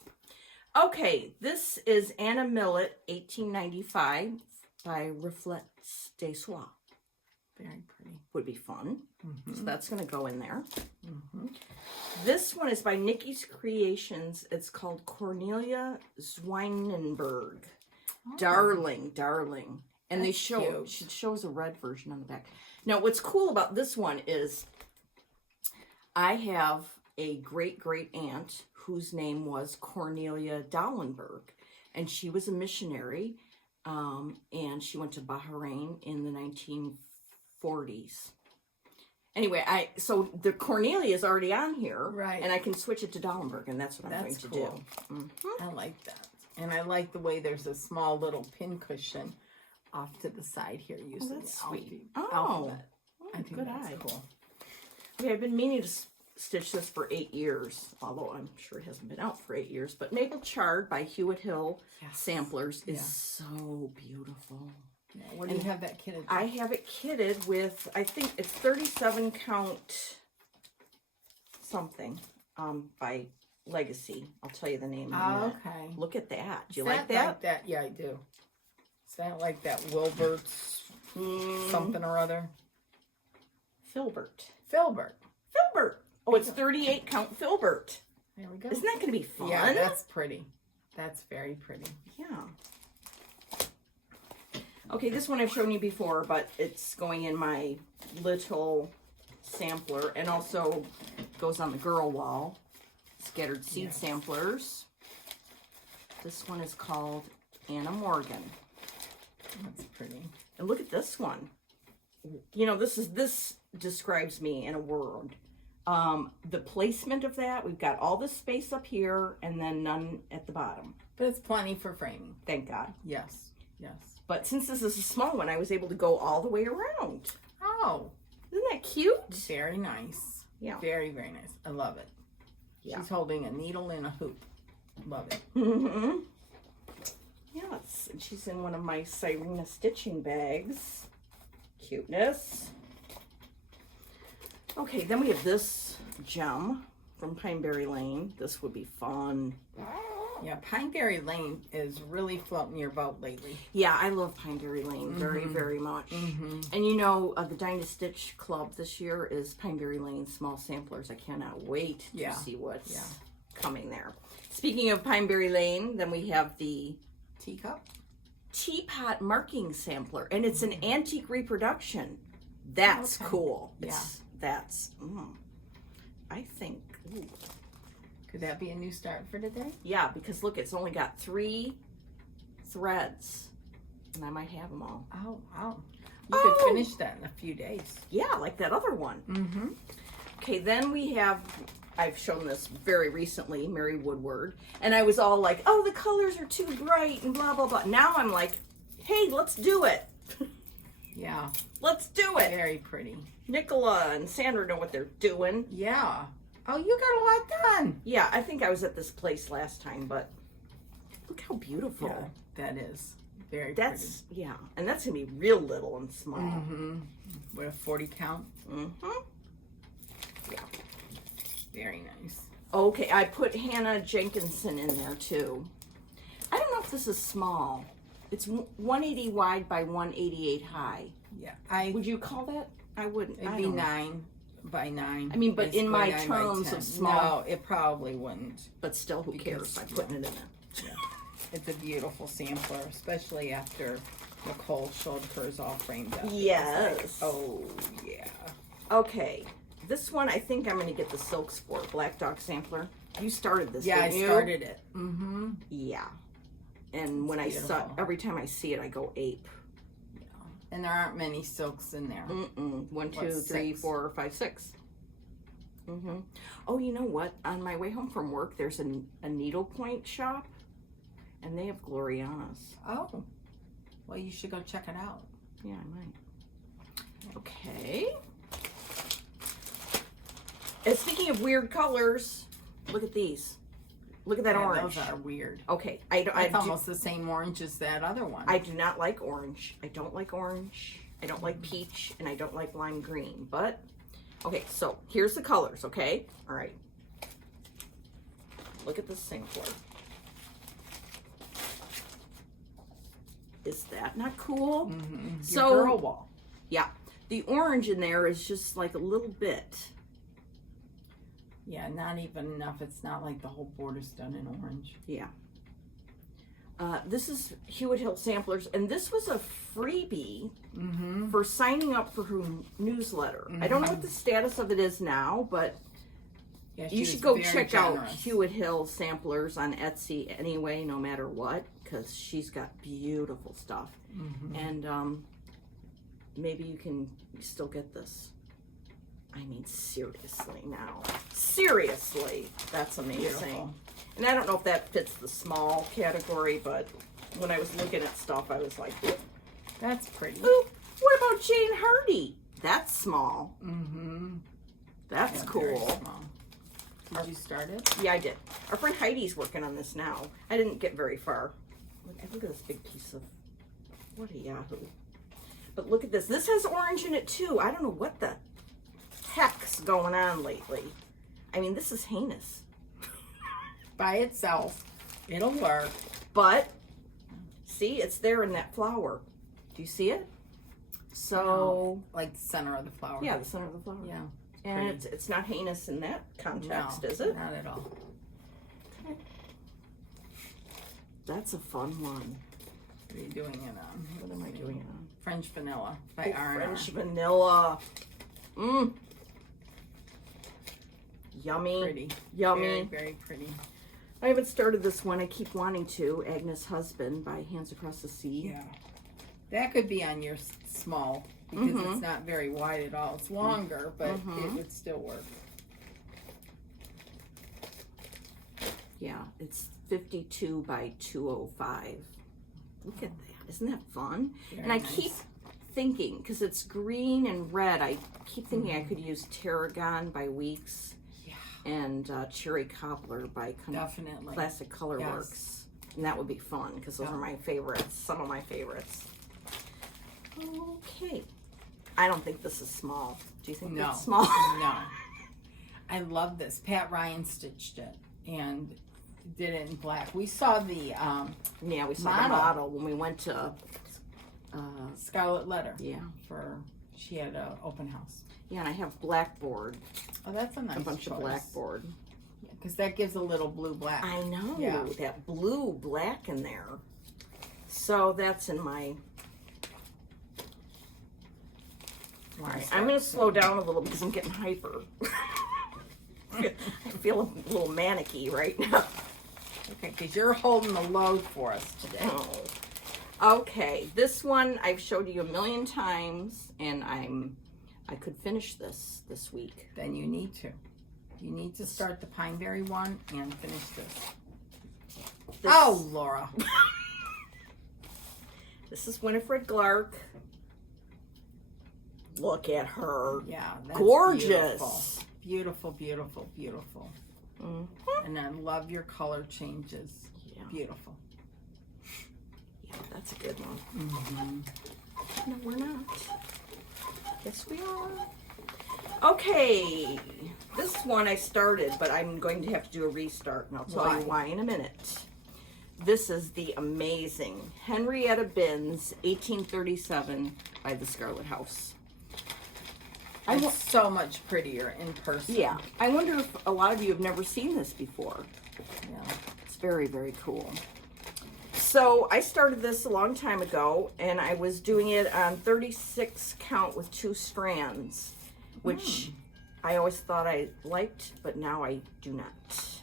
Okay, this is Anna Millet, 1895 by Reflets des Soirs. Very pretty. Would be fun. Mm-hmm. So that's going to go in there. Mm-hmm. This one is by Nikki's Creations. It's called Cornelia Zweinenberg. Oh. Darling. And That's cute. she shows a red version on the back. Now, what's cool about this one is I have a great aunt whose name was Cornelia Dallenberg, and she was a missionary, and she went to Bahrain in the 1940s. Anyway, so the Cornelia is already on here, Right. and I can switch it to Dallenberg, and that's what I'm going That's to cool. do. Mm-hmm. I like that. And I like the way there's a small little pin cushion off to the side here using that's the sweet. alphabet. I think good that's eye. cool. Okay, I've been meaning to stitch this for 8 years, although I'm sure it hasn't been out for 8 years. But Maple Chard by Hewitt Hill Yes. Samplers is Yeah. so beautiful. Yeah, where do you have that kitted? I have it kitted with, I think it's 37 count something by Legacy. I'll tell you the name. in a minute. Okay. Look at that. Do you Is like that? Yeah, I do. Is that like that Wilbert's something or other? Filbert. Filbert. Oh, it's 38 count Filbert. There we go. Isn't that going to be fun? Yeah, that's pretty. That's very pretty. Yeah. Okay, this one I've shown you before, but it's going in my little sampler and also goes on the girl wall. Scattered Seed Yes. Samplers. This one is called Anna Morgan. That's pretty. And look at this one. you know, this describes me in a word. The placement of that, we've got all this space up here and then none at the bottom. But it's plenty for framing. Thank God. Yes. Yes. But since this is a small one, I was able to go all the way around. Oh. Isn't that cute? Very nice. Yeah. Very, very nice. I love it. Yeah. She's holding a needle and a hoop. Love it. Mm-hmm. Yes. And she's in one of my Sirena stitching bags. Cuteness. Okay, then we have this gem from Pineberry Lane. This would be fun. Yeah, Pineberry Lane is really floating your boat lately. Yeah, I love Pineberry Lane very, very much. And you know, the Dinah Stitch Club this year is Pineberry Lane Small Samplers. I cannot wait to see what's coming there. Speaking of Pineberry Lane, then we have the teapot marking sampler, and it's an antique reproduction. That's cool. That's, I think, could that be a new start for today? Yeah, because look, it's only got 3 threads, and I might have them all. Oh, wow. You could finish that in a few days. Yeah, like that other one. Okay, then we have, I've shown this very recently, Mary Woodward, and I was all like, oh, the colors are too bright and blah, blah, blah. Now I'm like, hey, let's do it. Yeah. Let's do it. Very pretty. Nicola and Sandra know what they're doing. Yeah. Oh, you got a lot done. Yeah, I think I was at this place last time, but look how beautiful. Yeah, that is. Very pretty. Yeah, and that's going to be real little and small. With a 40 count. Yeah. Very nice. Okay, I put Hannah Jenkinson in there too. I don't know if this is small. It's 180 wide by 188 high. Yeah. Would you call that? I wouldn't. It'd be 9 by 9. I mean, but in my terms of small. No, it probably wouldn't. But still, who cares? I'm putting it in there. Yeah. It's a beautiful sampler, especially after Nicole showed hers all framed up. Yes. Like, oh, yeah. Okay. This one, I think I'm going to get the Silk Sport Black Dog Sampler. You started this, Yeah, didn't you? I started it. Yeah. And when every time I see it, I go ape. Yeah. And there aren't many silks in there. 1, 2, 3, 4, 5, 6. Oh, you know what? On my way home from work, there's a needlepoint shop, and they have Glorianas. Oh. Well, you should go check it out. Yeah, I might. Okay. And speaking of weird colors, look at these. Look at that orange. Those are weird. Okay, it's almost the same orange as that other one. I do not like orange. I don't like orange. I don't like peach, and I don't like lime green. But okay, so here's the colors. Okay, all right. Look at this sampler. Is that not cool? So girl wall. Yeah, the orange in there is just like a little bit. Yeah, not even enough. It's not like the whole border's done in orange. Yeah. This is Hewitt Hill Samplers, and this was a freebie for signing up for her newsletter. I don't know what the status of it is now, but you should go check out Hewitt Hill Samplers on Etsy anyway, no matter what, because she's got beautiful stuff. And maybe you can still get this. I mean, seriously now. Seriously. That's amazing. Beautiful. And I don't know if that fits the small category, but when I was looking at stuff, I was like, oop. That's pretty. Oop. What about Jane Hardy? That's small. That's cool. Small. Did you start it? Yeah, I did. Our friend Heidi's working on this now. I didn't get very far. Look at this big piece of, what a yahoo. But look at this. This has orange in it too. I don't know what the heck's going on lately. I mean, this is heinous. By itself, it'll work. But see, it's there in that flower. Do you see it? So, like the center of the flower. Yeah, the center of the flower. Yeah, and it's not heinous in that context, is it? Not at all. Okay. That's a fun one. What are you doing it on? What am I doing it on? French Vanilla by R&R. French Vanilla. Yummy. Pretty. Yummy. Very, very pretty. I haven't started this one. I keep wanting to. Agnes' Husband by Hands Across the Sea. Yeah. That could be on your small because it's not very wide at all. It's longer, but it would still work. Yeah, it's 52 by 205. Look at that. Isn't that fun? Very and I nice. keep thinking, because it's green and red, I keep thinking I could use Tarragon by Weeks and Cherry Cobbler by Definitely. Classic Color Works. And that would be fun, because those are my favorites, some of my favorites. Okay. I don't think this is small. Do you think that's small? No. I love this. Pat Ryan stitched it and did it in black. We saw the we saw the model when we went to Scarlet Letter. Yeah. She had an open house. Yeah, and I have blackboard. Oh, that's a nice bunch of blackboard. Because that gives a little blue-black. I know. Yeah. That blue-black in there. So that's in my... All right, I'm going to slow down a little because I'm getting hyper. I feel a little manicky right now. Okay, because you're holding the load for us today. Oh. Okay, this one I've showed you a million times, and I could finish this week. Then you need to. You need to start the Pineberry one and finish this. Oh, Laura. This is Winifred Clark. Look at her. Yeah, that's gorgeous. Beautiful, beautiful, beautiful. And I love your color changes. Yeah. Beautiful. Yeah, that's a good one. No, we're not. Yes, we are. Okay. This one I started, but I'm going to have to do a restart, and I'll tell you why in a minute. This is the amazing Henrietta Binns 1837 by the Scarlet House. It's so much prettier in person. Yeah. I wonder if a lot of you have never seen this before. Yeah. It's very, very cool. So I started this a long time ago, and I was doing it on 36 count with 2 strands, which I always thought I liked, but now I do not.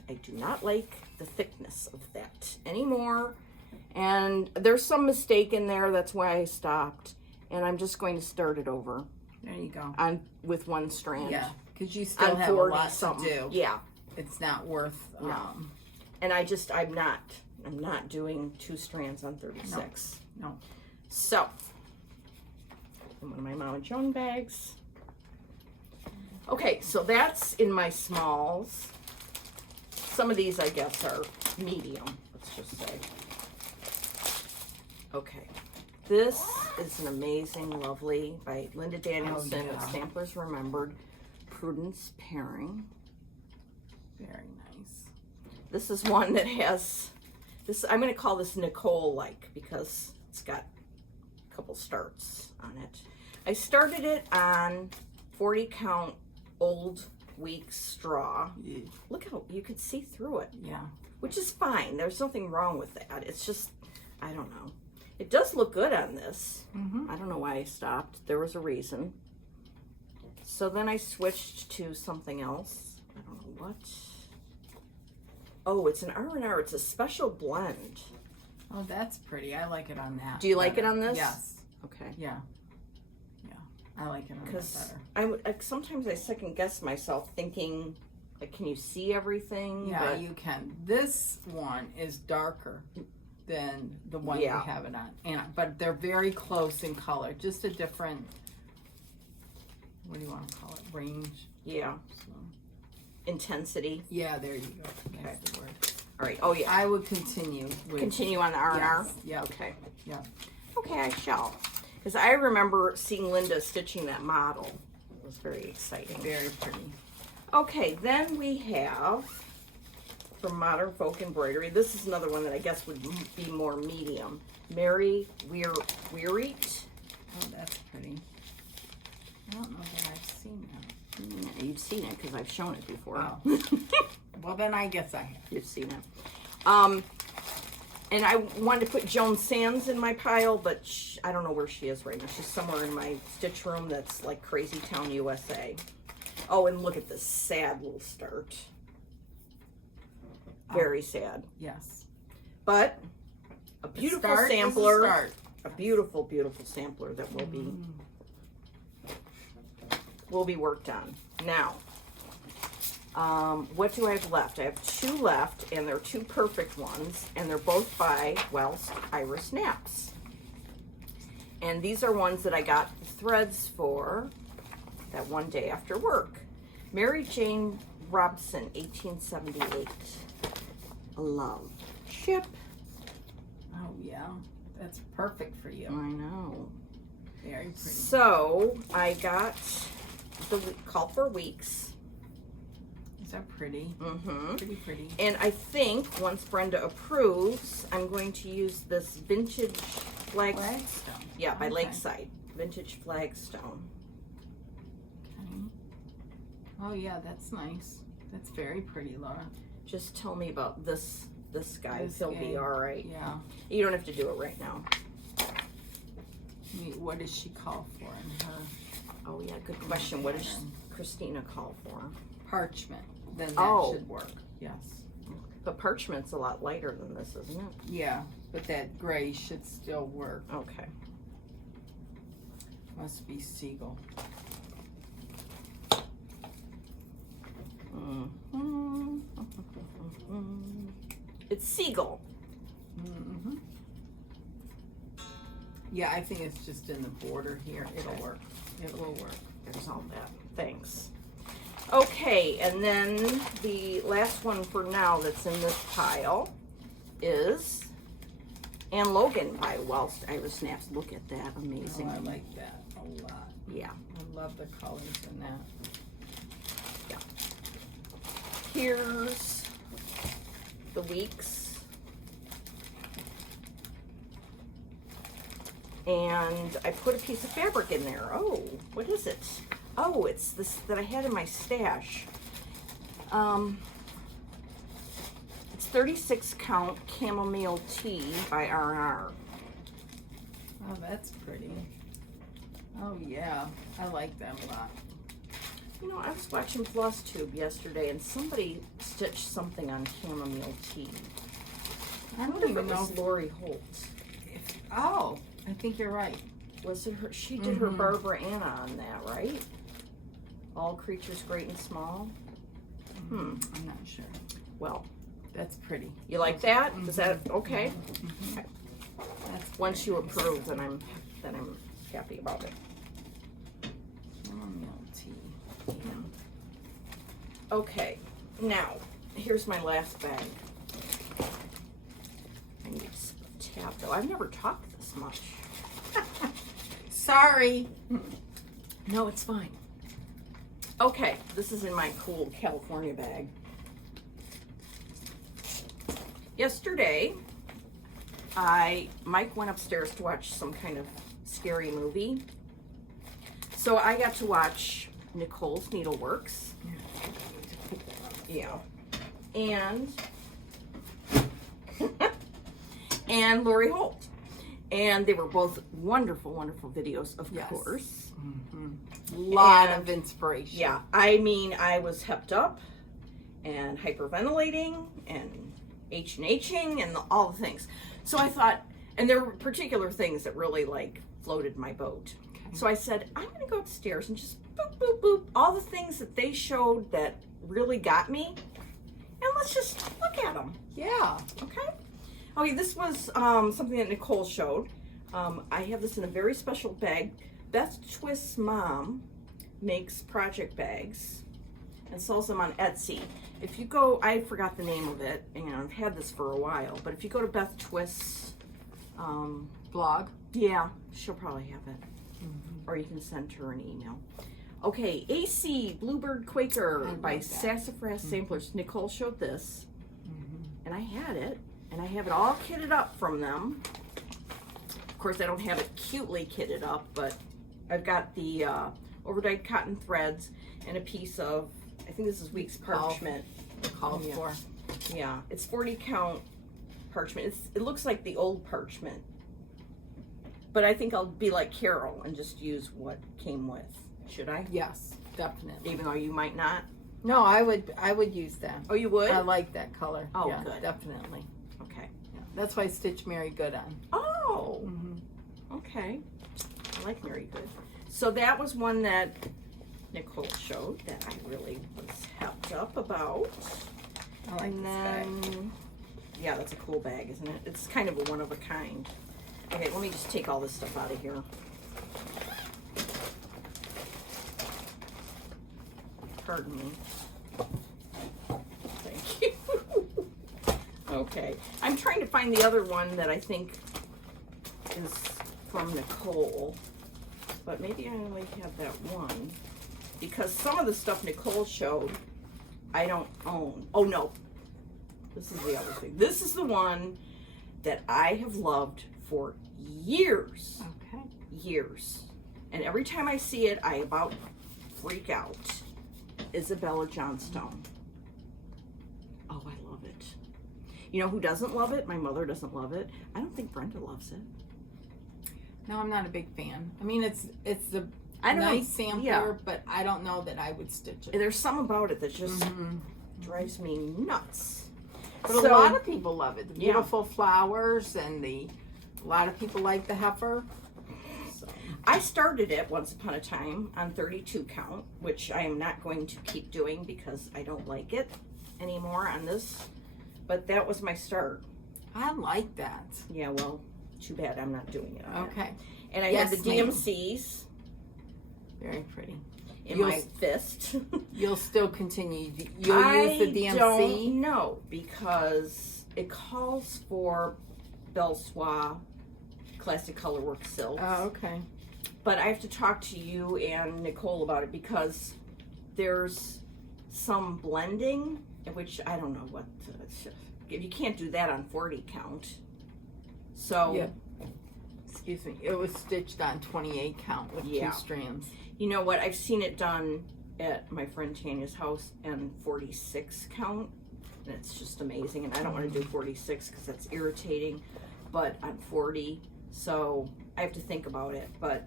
I do not like the thickness of that anymore. And there's some mistake in there. That's why I stopped. And I'm just going to start it over. There you go. With 1 strand. Yeah, because you still have a lot to do. Yeah. It's not worth... And I'm not doing 2 strands on 36. No. So, in one of my Mama Joan bags. Okay, so that's in my smalls. Some of these, I guess, are medium, let's just say. Okay. This is an amazing, lovely, by Linda Danielson of Samplers Remembered, Prudence Pairing. Very nice. This is one that has, I'm going to call this Nicole-like because it's got a couple starts on it. I started it on 40 count old weak straw. Yeah. Look how you could see through it. Yeah. Which is fine. There's nothing wrong with that. It's just, I don't know. It does look good on this. I don't know why I stopped. There was a reason. So then I switched to something else. I don't know what. Oh, it's an R&R. It's a special blend. Oh, that's pretty. I like it on that. Do you like it on this? Yes. Okay. Yeah. Yeah. I like it on that Because better. sometimes I second guess myself thinking, like, can you see everything? Yeah, you can. This one is darker than the one we have it on. But they're very close in color. Just a different, what do you want to call it? Range? Yeah. So. Intensity. Yeah, there you go. That's the word. All right. Oh, yeah. I would continue with... Continue on the R&R? Yes. Yeah. Okay. Yeah. Okay, I shall. Because I remember seeing Linda stitching that model. It was very exciting. Very pretty. Okay, then we have from Modern Folk Embroidery. This is another one that I guess would be more medium. Mary Weiriet. Oh, that's pretty. I don't know that I've seen that. Yeah, you've seen it because I've shown it before. Oh. Well, then I guess I have. You've seen it. And I wanted to put Joan Sands in my pile, but I don't know where she is right now. She's somewhere in my stitch room that's like Crazy Town, USA. Oh, and look at this sad little start. Very sad. Yes. But a beautiful sampler. A beautiful, beautiful sampler that will be will be worked on. Now, what do I have left? I have 2 left, and they're 2 perfect ones, and they're both by Wells Iris Naps. And these are ones that I got threads for that one day after work. Mary Jane Robson, 1878. Love. Ship. Oh, yeah. That's perfect for you. I know. Very pretty. So, I got the Call for Weeks. Is that pretty? Mm-hmm. Pretty. And I think once Brenda approves, I'm going to use this vintage Flagstone. Yeah, by Okay. Lakeside. Vintage flagstone. Okay. Oh, yeah, that's nice. That's very pretty, Laura. Just tell me about this guy. This He'll guy. be all right. Yeah. You don't have to do it right now. What does she call for in her Oh, yeah, good question. What does Christina call for? parchment? Then that Oh. should work. Yes. But parchment's a lot lighter than this, isn't it? Yeah, but that gray should still work. Okay. Must be Seagull. Mm-hmm. It's Seagull. Mm-hmm. Yeah, I think it's just in the border here. It'll Okay. work. It will work. There's all that. Thanks. Okay, and then the last one for now that's in this pile is Anne Logan by Wells Iris Snaps. Look at that. Amazing. Oh, I like that a lot. Yeah. I love the colors in that. Here's the weeks. And I put a piece of fabric in there. Oh, what is it? Oh, it's this that I had in my stash. It's 36 count chamomile tea by R&R. Oh, that's pretty. Oh, yeah. I like them a lot. You know, I was watching flosstube yesterday and somebody stitched something on chamomile tea. I I don't wonder if even it know. was Lori Holt. Oh, I think you're right. Was it her? She did her Barbara Anna on that, right? All creatures great and small. I'm not sure. Well, That's pretty. you like that? Is that okay? Okay. That's Once you pretty. approve, then I'm happy about it. Chamomile tea. Okay, now here's my last bag. I need to tab though. I've never talked this much. Sorry. No, it's fine. Okay, this is in my cool California bag. Yesterday, Mike went upstairs to watch some kind of scary movie. So I got to watch Nicole's Needleworks. Yeah. And and Lori Holt. And they were both wonderful, wonderful videos, of Yes. course. Lot And- of inspiration. Yeah, I mean, I was hepped up and hyperventilating and H&Hing and all the things. So I thought, and there were particular things that really like floated my boat. Okay. So I said, I'm going to go upstairs and just boop, boop, boop, all the things that they showed that really got me. And let's just look at them. Yeah. Okay. Okay, this was something that Nicole showed. I have this in a very special bag. Beth Twist's mom makes project bags and sells them on Etsy. If you go, I forgot the name of it, and I've had this for a while, but if you go to Beth Twist's Blog. yeah, she'll probably have it. Or you can send her an email. Okay, AC Bluebird Quaker I by like that. Sassafras Samplers. Nicole showed this, and I had it, and I have it all kitted up from them. Of course, I don't have it cutely kitted up, but I've got the overdyed cotton threads and a piece of, I think this is Weeks parchment. Called Yeah. for. Yeah, it's 40 count parchment. It looks like the old parchment. But I think I'll be like Carol and just use what came with. Should I? Yes, definitely. Even though you might not. No, I would use that. Oh, you would? I like that color. Oh, yeah, good. Definitely. Okay. Yeah. That's why Stitch Mary good on. Oh, okay. I like Mary Good. So that was one that Nicole showed that I really was helped up about. I like And this bag. then, yeah, that's a cool bag, isn't it? It's kind of a one of a kind. Okay, let me just take all this stuff out of here. Pardon me. Thank you. Okay, I'm trying to find the other one that I think is from Nicole, but maybe I only have that one because some of the stuff Nicole showed I don't own. Oh no, this is the other thing. This is the one that I have loved for years. Okay. Years. And every time I see it, I about freak out. Isabella Johnstone. Oh, I love it. You know who doesn't love it? My mother doesn't love it. I don't think Brenda loves it. No, I'm not a big fan. I mean, it's a I don't nice know. sampler, Yeah. but I don't know that I would stitch it. There's some about it that just drives me nuts. But a lot of people love it. The Yeah. beautiful flowers and a lot of people like the heifer. So. I started it once upon a time on 32 count, which I am not going to keep doing because I don't like it anymore on this. But that was my start. I like that. Yeah, well, too bad I'm not doing it on Okay. it. And I Yes, had the ma'am. DMCs Very pretty. in my fist. You'll still continue. You'll use the DMC. I don't know because it calls for Belsois Classic Colorwork silks. Oh, okay. But I have to talk to you and Nicole about it because there's some blending, which I don't know what. You can't do that on 40 count. So, Yeah. Excuse me. It was stitched on 28 count with Yeah. 2 strands. you know what? I've seen it done at my friend Tanya's house and 46 count. And it's just amazing. And I don't want to do 46 because that's irritating. But on 40, so I have to think about it. But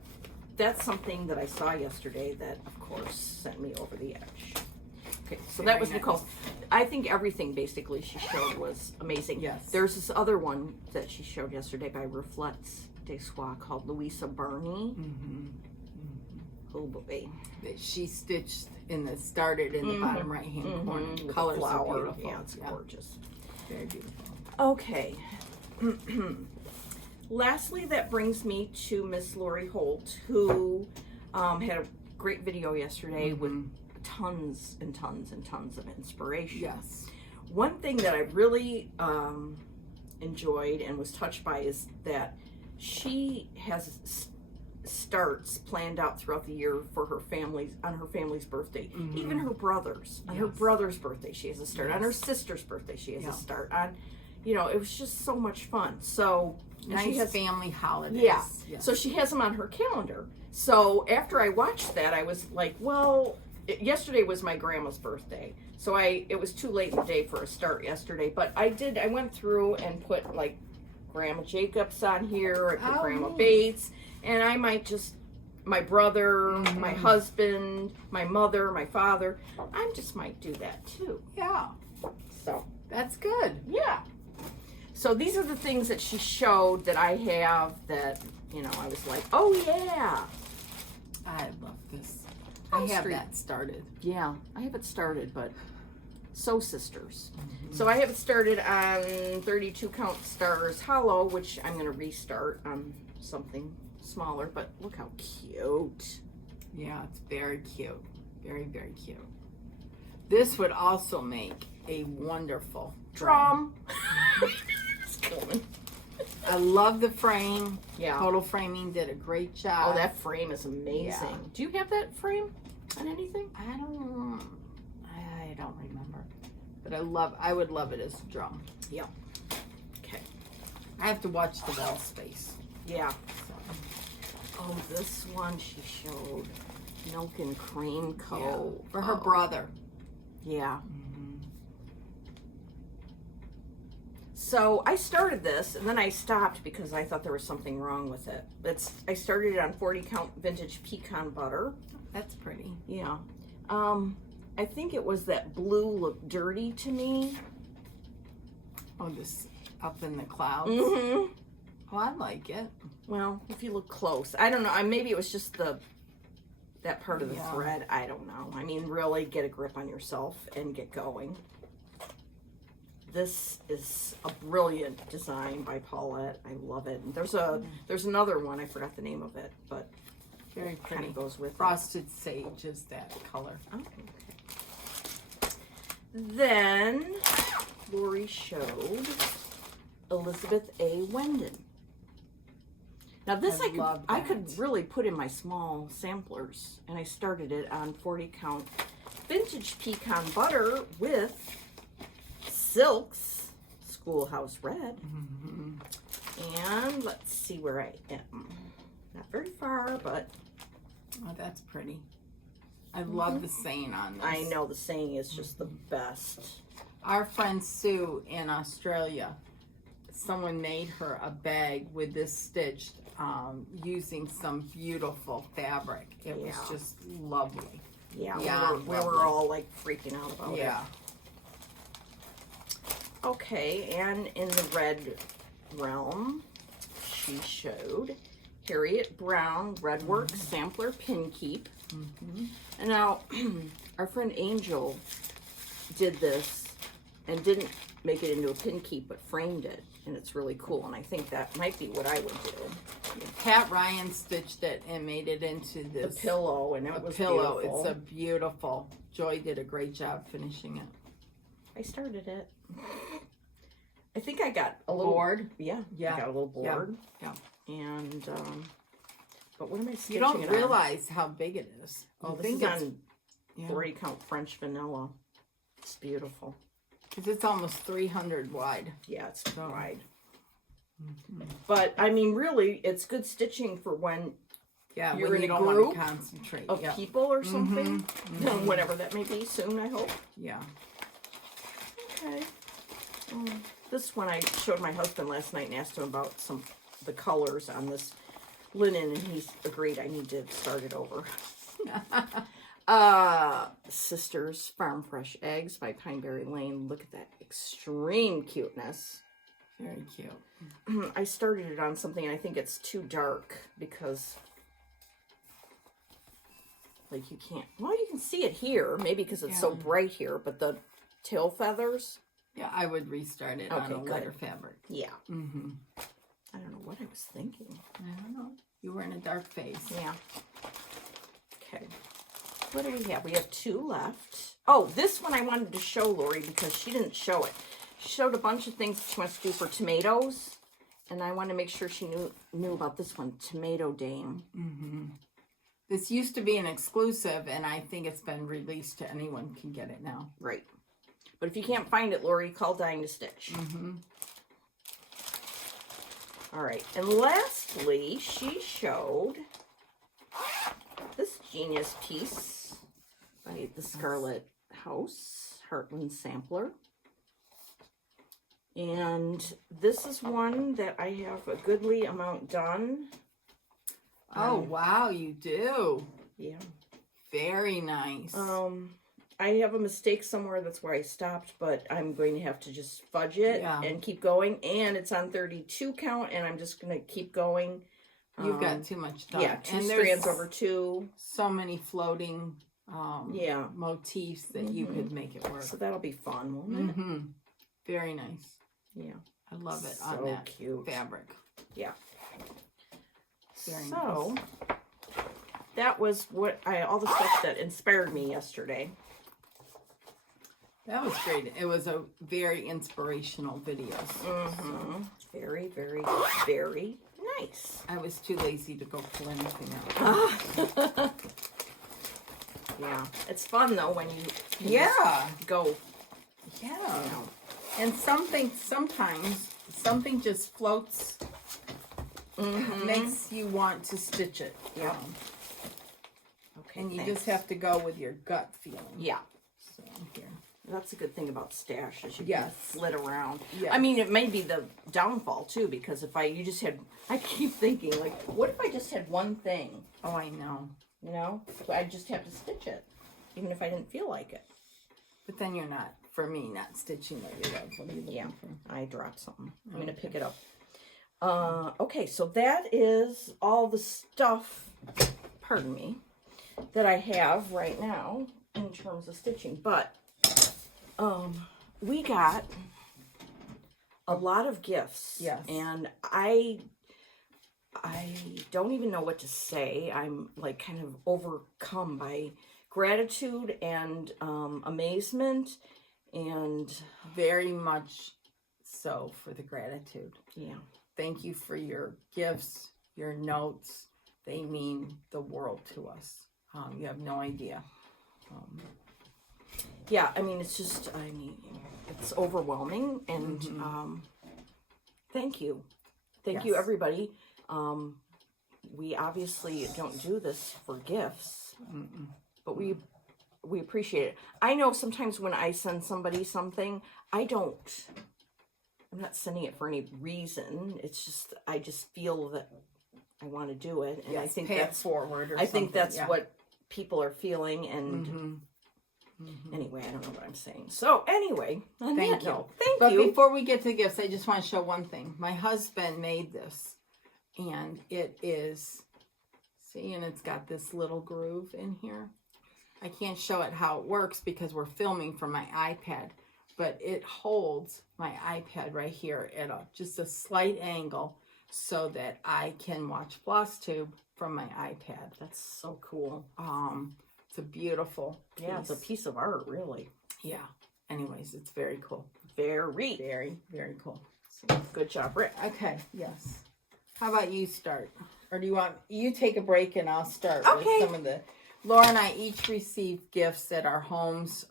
that's something that I saw yesterday that, of course, sent me over the edge. Okay, so that was Very Nicole's. I think everything basically she showed was amazing. Yes. There's this other one that she showed yesterday by Reflex de Soie called Louisa Burney. Mm-hmm. Oh boy. That she stitched started in the bottom right hand corner. With the Colors are flower. beautiful. Yeah, it's gorgeous. Very beautiful. Okay. Lastly, that brings me to Miss Lori Holt, who had a great video yesterday with tons and tons and tons of inspiration. Yes. One thing that I really enjoyed and was touched by is that she has starts planned out throughout the year for her family on her family's birthday. Even her brothers. On her brother's birthday, she has a start. On her sister's birthday, she has a start. On, it was just so much fun. So Nice she has family holidays. Yeah. Yes. So she has them on her calendar. So after I watched that, I was like, well, yesterday was my grandma's birthday. So it was too late in the day for a start yesterday. But I went through and put like Grandma Jacobs on here. I put Grandma Bates. And I might just, my brother, my husband, my mother, my father, I just might do that too. Yeah. So, That's good. yeah. So these are the things that she showed that I have that, I was like, oh yeah. I love this. Oh, I have street. that started. Yeah, I have it started, but so sisters. So I have it started on 32 count Stars Hollow, which I'm going to restart on something smaller, but look how cute. Yeah, it's very cute. Very, very cute. This would also make a wonderful Drum. It's coming. I love the frame. Yeah. Total Framing did a great job. Oh, that frame is amazing. Yeah. Do you have that frame on anything? I don't remember. But I would love it as a drum. Yeah. Okay. I have to watch the wall space. Yeah. So. Oh, this one she showed. Milk and Cream Co. Yeah. For her brother. Yeah. So I started this and then I stopped because I thought there was something wrong with it. I started it on 40 count vintage pecan butter. That's pretty. Yeah. I think it was that blue looked dirty to me. Oh, this up in the clouds. Mm-hmm. Oh, I like it. Well, if you look close. I don't know. Maybe it was just the that part of the thread, I don't know. I mean, really get a grip on yourself and get going. This is a brilliant design by Paulette. I love it. And there's another one, I forgot the name of it, but very pretty. kind of goes with Frosted Sage is that color. Oh, okay. Then Lori showed Elizabeth A. Wendon. Now this I could really put in my small samplers, and I started it on 40 count vintage pecan butter with Silk's Schoolhouse Red. And let's see where I am. Not very far, but oh, that's pretty. I love the saying on this. I know the saying is just the best. Our friend Sue in Australia, someone made her a bag with this stitched using some beautiful fabric. It was just lovely. Yeah, Yeah, we were all like freaking out about it. Yeah. Okay, and in the red realm, she showed Harriet Brown Redwork Sampler Pin Keep. And now, our friend Angel did this and didn't make it into a pin keep, but framed it. And it's really cool, and I think that might be what I would do. Pat Ryan stitched it and made it into The this pillow, and it was pillow. beautiful. It's a beautiful. Joy did a great job finishing it. I started it. I think I got a little bored. Yeah, Yeah. I got a little bored. Yeah. And but what am I stitching? You don't it realize how big it is. On? Oh, You this think is it's- on 40 count French vanilla. It's beautiful. Because it's almost 300 wide. Yeah, it's wide. But I mean, really, it's good stitching for when Yeah, you're when in you a don't group want to concentrate. of Yeah. people or something. Whenever that may be, soon, I hope. Yeah. Okay. This one I showed my husband last night and asked him about the colors on this linen, and he's agreed I need to start it over. Sisters Farm Fresh Eggs by Pineberry Lane. Look at that extreme cuteness. Very cute. I started it on something, and I think it's too dark because, like, you can't. Well, you can see it here, maybe because it's so bright here, but the tail feathers. Yeah, I would restart it on a lighter fabric. Yeah. I don't know what I was thinking. I don't know. You were in a dark phase. Yeah. Okay. What do we have? We have 2 left. Oh, this one I wanted to show Lori because she didn't show it. She showed a bunch of things she wants to do for tomatoes, and I wanted to make sure she knew about this one, Tomato Dame. This used to be an exclusive, and I think it's been released to anyone can get it now. Right. But if you can't find it, Lori, call Dying to Stitch. All right. And lastly, she showed this genius piece by the Scarlet House, Heartland Sampler. And this is one that I have a goodly amount done. Oh, wow, you do. Yeah. Very nice. I have a mistake somewhere. That's where I stopped, but I'm going to have to just fudge it and keep going. And it's on 32 count, and I'm just going to keep going. You've got too much done. Yeah, 2 strands over 2. So many floating motifs that you could make it work. So that'll be fun, won't it? Very nice. Yeah. I love it So on that cute. fabric. Yeah. Very so nice. that was all the stuff that inspired me yesterday. That was great. It was a very inspirational video. Very, very, very nice. I was too lazy to go pull anything out. Yeah. It's fun though when you go. Yeah. And sometimes something just floats, makes you want to stitch it. Yeah. Okay. And you just have to go with your gut feeling. Yeah. So here. That's a good thing about stash is you Yes. can flit around. Yes. I mean, it may be the downfall too, because if I keep thinking like, what if I just had one thing? Oh, I know. You know, so I just have to stitch it, even if I didn't feel like it. But then you're not, for me, not stitching what you love. What are you looking for? I dropped something. I'm gonna pick it up. Okay, so that is all the stuff. Pardon me. that I have right now in terms of stitching. But we got a lot of gifts. Yes. And I don't even know what to say. I'm like kind of overcome by gratitude and amazement, and very much so for the gratitude. yeah. Thank you for your gifts, your notes. They mean the world to us. You have no idea. Yeah, I mean, it's just, it's overwhelming, and thank you. Thank you, Yes. everybody. We obviously don't do this for gifts, but we appreciate it. I know sometimes when I send somebody something, I'm not sending it for any reason. It's just, I just feel that I want to do it, and Yes, I think pay that's it forward. Or I think something, that's yeah. what people are feeling, and anyway, I don't know what I'm saying. So anyway, on Thank that you. note, thank But you. before we get to the gifts, I just want to show one thing. My husband made this, and it is, see, and it's got this little groove in here. I can't show it how it works because we're filming from my iPad, but it holds my iPad right here at just a slight angle so that I can watch FlossTube from my iPad. That's so cool. It's a beautiful piece. Yeah, it's a piece of art, really. Yeah. Anyways, it's very cool. Very, Very, very cool. good job, Rick. Okay, yes. How about you start? Or do you want, you take a break and I'll start Okay. with some of the, Laura and I each received gifts at our homes,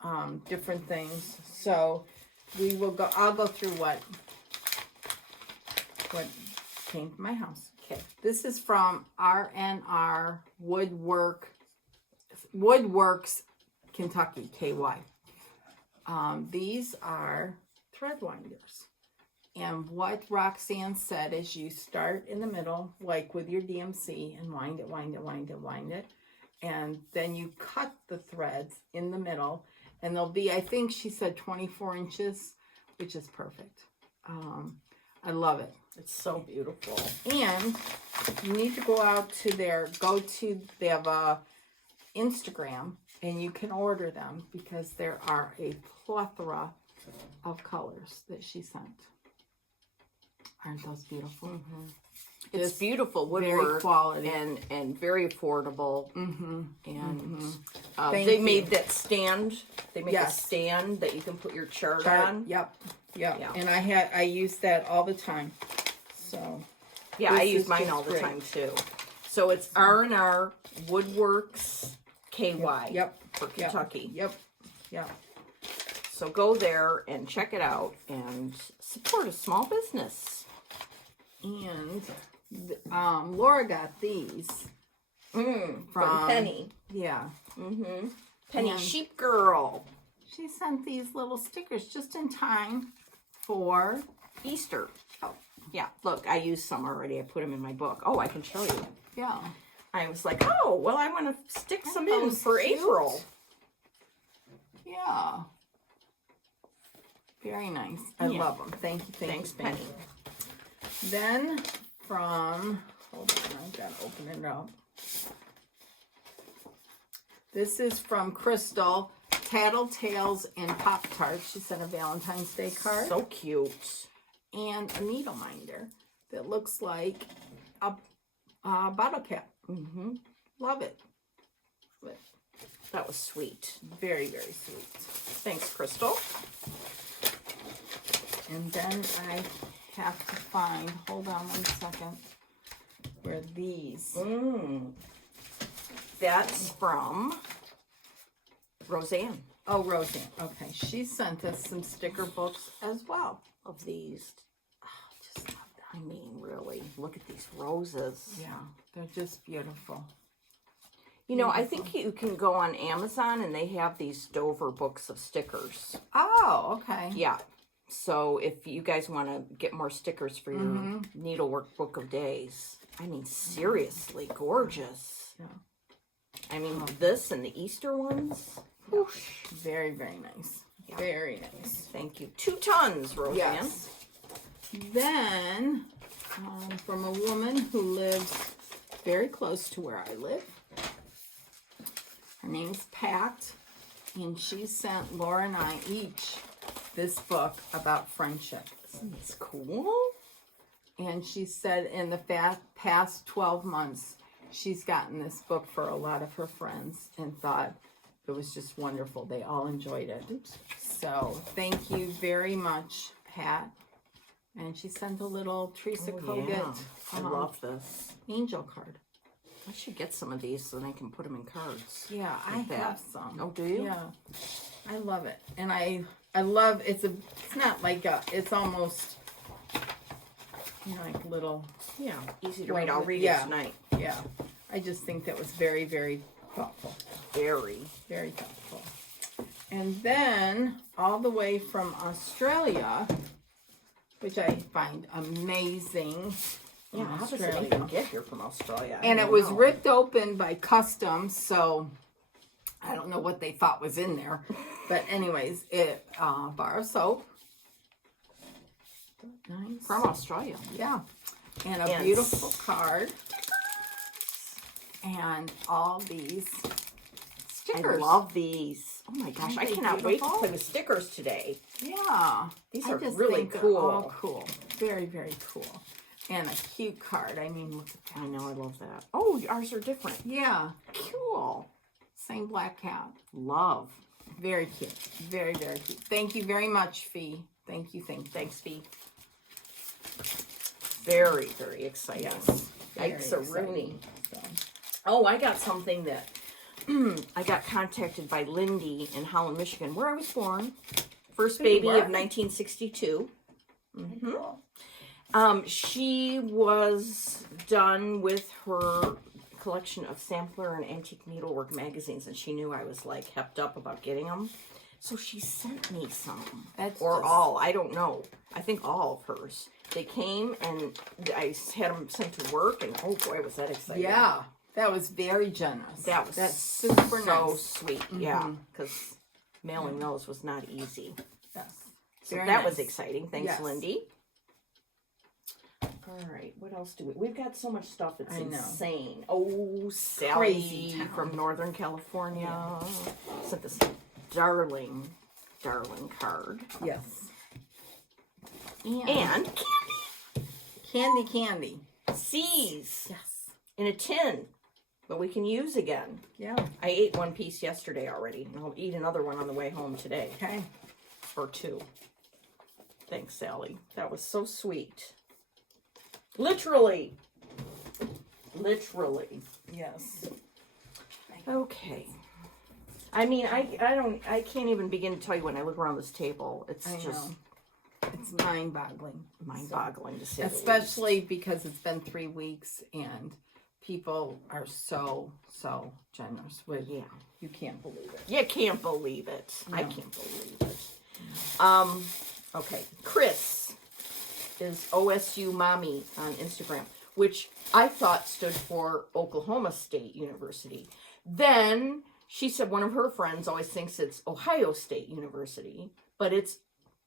different things. So we will go, I'll go through what came to my house. Okay, this is from RNR Woodworks, Kentucky, KY. These are thread winders. And what Roxanne said is you start in the middle, like with your DMC, and wind it, wind it, wind it, wind it. And then you cut the threads in the middle. And they'll be, I think she said 24 inches, which is perfect. I love it. It's so beautiful. And you need to go out to they have a Instagram, and you can order them because there are a plethora of colors that she sent. Aren't those beautiful? It's Just beautiful very woodwork quality. and very affordable. And Thank they you. made that stand. They make Yes. a stand that you can put your chart on. Yep. Yeah. And I use that all the time. So Yeah, I this use is mine just all the great. time too. So it's R&R Woodworks KY Yep. for Kentucky. Yep. So go there and check it out and support a small business. And Laura got these. From From- Penny. Yeah. Penny And- Sheep Girl. She sent these little stickers just in time for Easter. Oh. Yeah, look, I used some already. I put them in my book. Oh, I can show you. yeah. I was like, oh, well, I want to stick some in those for cute? April. Yeah. Very nice. I Yeah. love them. Thank you. Thanks, Thank Penny. you. Then from, hold on, I've got to open it up. This is from Crystal, Tattletales and Pop-Tarts. She sent a Valentine's Day card. So cute. And a needle minder that looks like a bottle cap. Love it. That was sweet. Very, very sweet. Thanks, Crystal. And then I have to find, hold on 1 second, where these. That's from Roseanne. Oh, Roseanne. Okay. She sent us some sticker books as well. Of these. Oh, just love that. I mean, really, look at these roses. Yeah, they're just beautiful. You know, I think you can go on Amazon and they have these Dover books of stickers. Oh, okay. Yeah. So if you guys want to get more stickers for your needlework book of days, I mean, seriously gorgeous. Yeah. I mean, this and the Easter ones. Whoosh. Very, very nice. Yeah. Very nice. Thank you. 2 tons, Roseanne. Yes. Then, from a woman who lives very close to where I live, Her name's Pat, and she sent Laura and I each this book about friendship. Isn't this cool? And she said in the past 12 months, she's gotten this book for a lot of her friends and thought it was just wonderful. They all enjoyed it. Oops. So thank you very much, Pat. And she sent a little Teresa Kogut I love this. angel card. I should get some of these so then I can put them in cards. Yeah, I have some. Oh, do you? Yeah, I love it, and I love it's not like it's almost like little easy to read. I'll read yeah. it tonight. Yeah, I just think that was very, very thoughtful. Very, very thoughtful. And then all the way from Australia, which I find amazing. Yeah, how does it even get here from Australia? And it was ripped open by customs, so I don't know what they thought was in there. But anyways, it bar of soap. Nice. From Australia. Yeah. And a beautiful card. And all these stickers. I love these. Oh my gosh, I cannot wait to play with stickers today. Yeah. These I are just really think cool. They're all cool. Very, very cool. And a cute card. I mean, look at that. I know, I love that. Oh, ours are different. Yeah. Cool. Same black cat. Love. Very cute. Very, very cute. Thank you very much, Fee. Thank you. Thanks, Fee. Very, very exciting. Yes. Yikes a Rooney. So. Oh, I got something that I got contacted by Lindy in Holland, Michigan, where I was born. First baby of 1962. Mm-hmm. Cool. She was done with her collection of sampler and antique needlework magazines, and she knew I was like hepped up about getting them. So she sent me some. All. I don't know. I think all of hers. They came and I had them sent to work, and oh boy, was that exciting. Yeah. That was very generous. That's super so nice. sweet. Mm-hmm. Yeah, because mailing those was not easy. Yes. So Very that nice. was exciting. Thanks, Yes. Lindy. All right, what else do we? We've got so much stuff. It's insane. Oh, Sally Crazy town. from Northern California sent this darling card. Yes. And candy. C's Yes. in a tin, but we can use again. Yeah. I ate one piece yesterday already, and I'll eat another one on the way home today. Okay. Or two. Thanks, Sally. That was so sweet. Literally. Yes. Okay. I mean, I can't even begin to tell you when I look around this table. It's just it's mind-boggling. Mind-boggling to say. Especially because it's been 3 weeks and people are so generous with you can't believe it. You can't believe it. No. I can't believe it. Okay. Chris is OSU Mommy on Instagram, which I thought stood for Oklahoma State University. Then she said one of her friends always thinks it's Ohio State University, but it's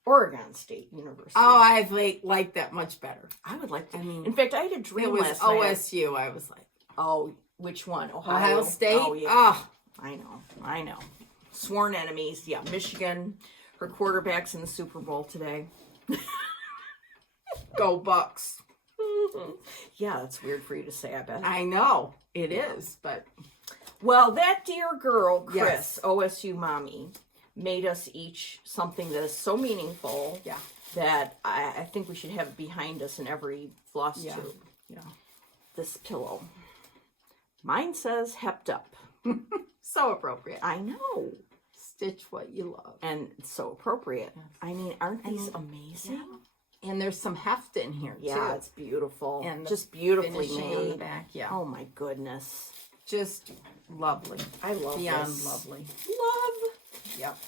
Oregon State University. Oh, I like that much better. I would like to. I mean, in fact, I had a dream it was last night. OSU. I was like, oh, which one? Ohio State? Oh, yeah. Oh. I know. Sworn enemies. Yeah, Michigan. Her quarterback's in the Super Bowl today. Go Bucks. Yeah, that's weird for you to say, I bet. I know. It is, but... Well, that dear girl, Chris, Yes. OSU Mommy, made us each something that is so meaningful that I think we should have behind us in every floss tube. Yeah. This pillow. Mine says hepped up. So appropriate. I know. Stitch what you love. And it's so appropriate. Yes. I mean, aren't these amazing? Yeah. And there's some heft in here, too. Yeah, it's beautiful. And just beautifully finishing on the made. back, yeah. Oh, my goodness. Just lovely. I love Beyond this. lovely. Love. Yep.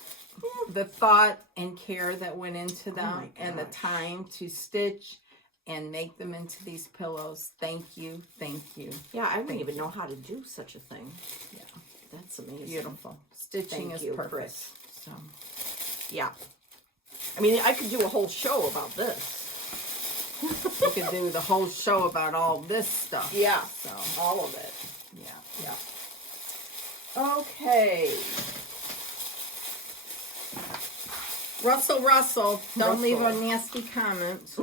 The thought and care that went into them my and the gosh. time to stitch and make them into these pillows. Thank you. Thank you. Yeah, I wouldn't even know how to do such a thing. Yeah. That's amazing. Beautiful. Stitching Thank is you, perfect. Chris. So Yeah. I mean, I could do a whole show about this. we could do the whole show about all this stuff. Yeah. So All of it. yeah. Okay. Russell, don't leave a Russell. nasty comment.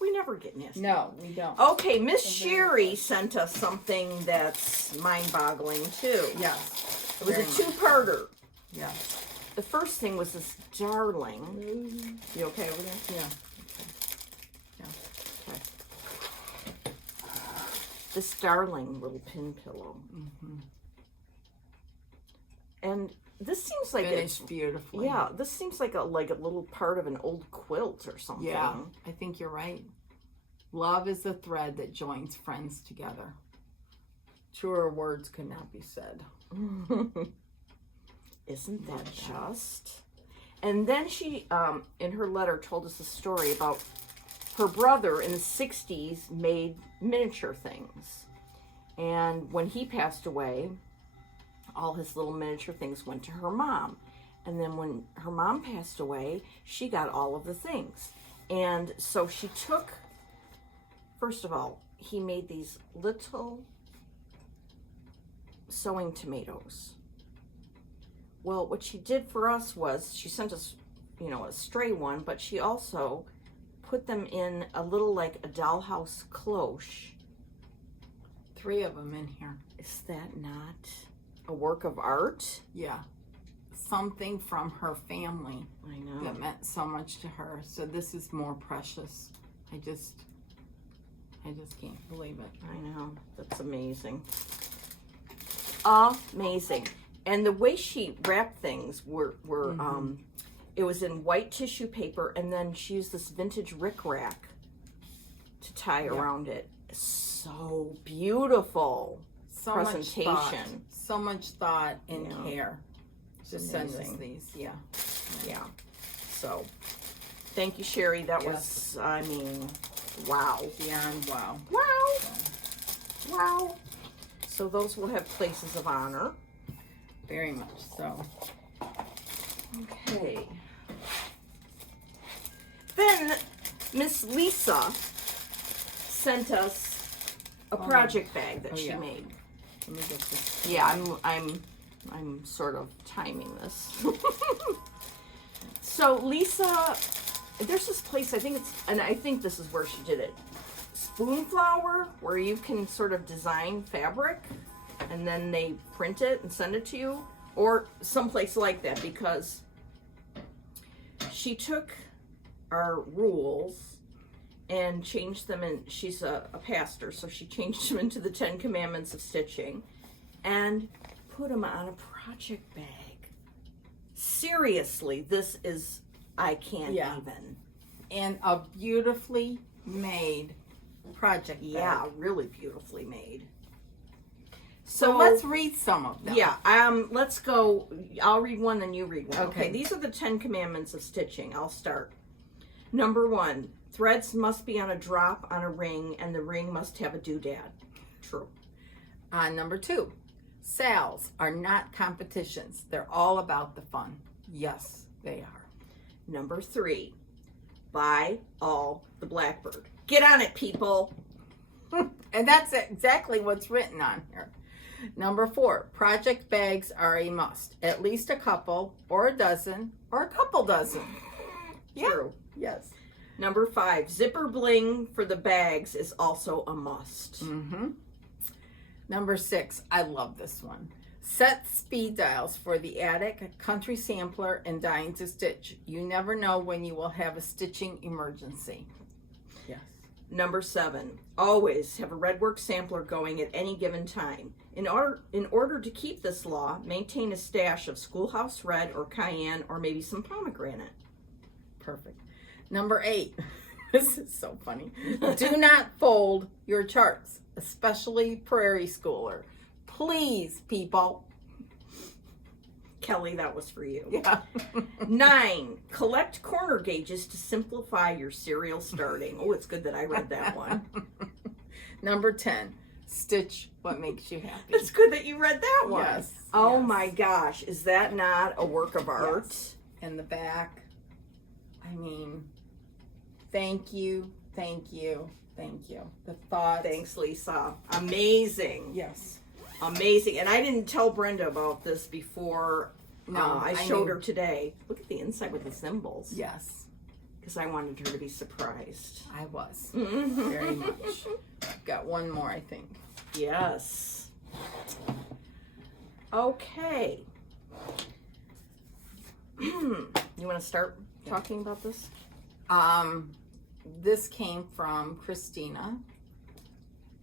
We never get nasty. No, we don't. Okay, Miss Sherry sent us something that's mind-boggling too. Yes. It was very a much. two-parter. Yes. The first thing was this darling. You okay over there? Yeah. Okay. This darling little pin pillow. And this seems like Finished beautifully. yeah, this seems like a little part of an old quilt or something. Yeah, I think you're right. Love is the thread that joins friends together. Truer words could not be said. Isn't that just? And then she, in her letter, told us a story about her brother in the 60s made miniature things. And when he passed away, all his little miniature things went to her mom. And then when her mom passed away, she got all of the things. And so she took, first of all, he made these little sewing tomatoes. Well, what she did for us was she sent us, a stray one, but she also put them in a little like a dollhouse cloche. 3 of them in here. Is that not a work of art? Yeah. Something from her family I know. that meant so much to her. So this is more precious. I just can't believe it. I know. That's amazing. Amazing. And the way she wrapped things were it was in white tissue paper, and then she used this vintage rickrack to tie around it. So beautiful. So presentation. So much thought and Yeah. care to send us amazing. these. Yeah. Yeah. So thank you, Sherry. That was, I mean, wow. Beyond wow. Wow. Wow. So those will have places of honor. Very much so. Okay. Then Miss Lisa sent us a project bag that she made. Let me get this. Yeah, I'm sort of timing this. So Lisa, there's this place, I think this is where she did it. Spoonflower, where you can sort of design fabric and then they print it and send it to you, or someplace like that, because she took our rules and changed them, and she's a pastor, so she changed them into the 10 Commandments of stitching and put them on a project bag. Seriously, this is, I can't even. And a beautifully made project bag. Yeah, really beautifully made. So let's read some of them. Yeah, let's go. I'll read one, then you read one. Okay. These are the 10 Commandments of stitching. I'll start. Number 1, threads must be on a drop on a ring, and the ring must have a doodad. True. Number 2, sales are not competitions. They're all about the fun. Yes, they are. Number 3, buy all the Blackbird. Get on it, people. And that's exactly what's written on here. Number 4, project bags are a must. At least a couple, or a dozen, or a couple dozen. True. Yes. Number 5, zipper bling for the bags is also a must. Mm-hmm. Number 6, I love this one. Set speed dials for the attic, country sampler, and dying to stitch. You never know when you will have a stitching emergency. Yes. Number 7, always have a redwork sampler going at any given time. In order to keep this law, maintain a stash of schoolhouse red or cayenne or maybe some pomegranate. Perfect. Number 8, this is so funny. Do not fold your charts, especially prairie schooler. Please, people. Kelly, that was for you. Yeah. 9, collect corner gauges to simplify your serial starting. Oh, it's good that I read that one. Number 10, stitch what makes you happy. It's good that you read that one. Yes. Oh yes. my gosh, is that not a work of art? Yes. In the back. I mean, thank you, thank you, thank you. The thought. Thanks, Lisa. Amazing. Yes. Amazing. And I didn't tell Brenda about this before. No, I I showed knew. her today. Look at the inside with the symbols. Yes, Because I wanted her to be surprised. I was. Mm-hmm. Very much. Got one more, I think. Yes. Okay. You want to start talking about this? This came from Christina,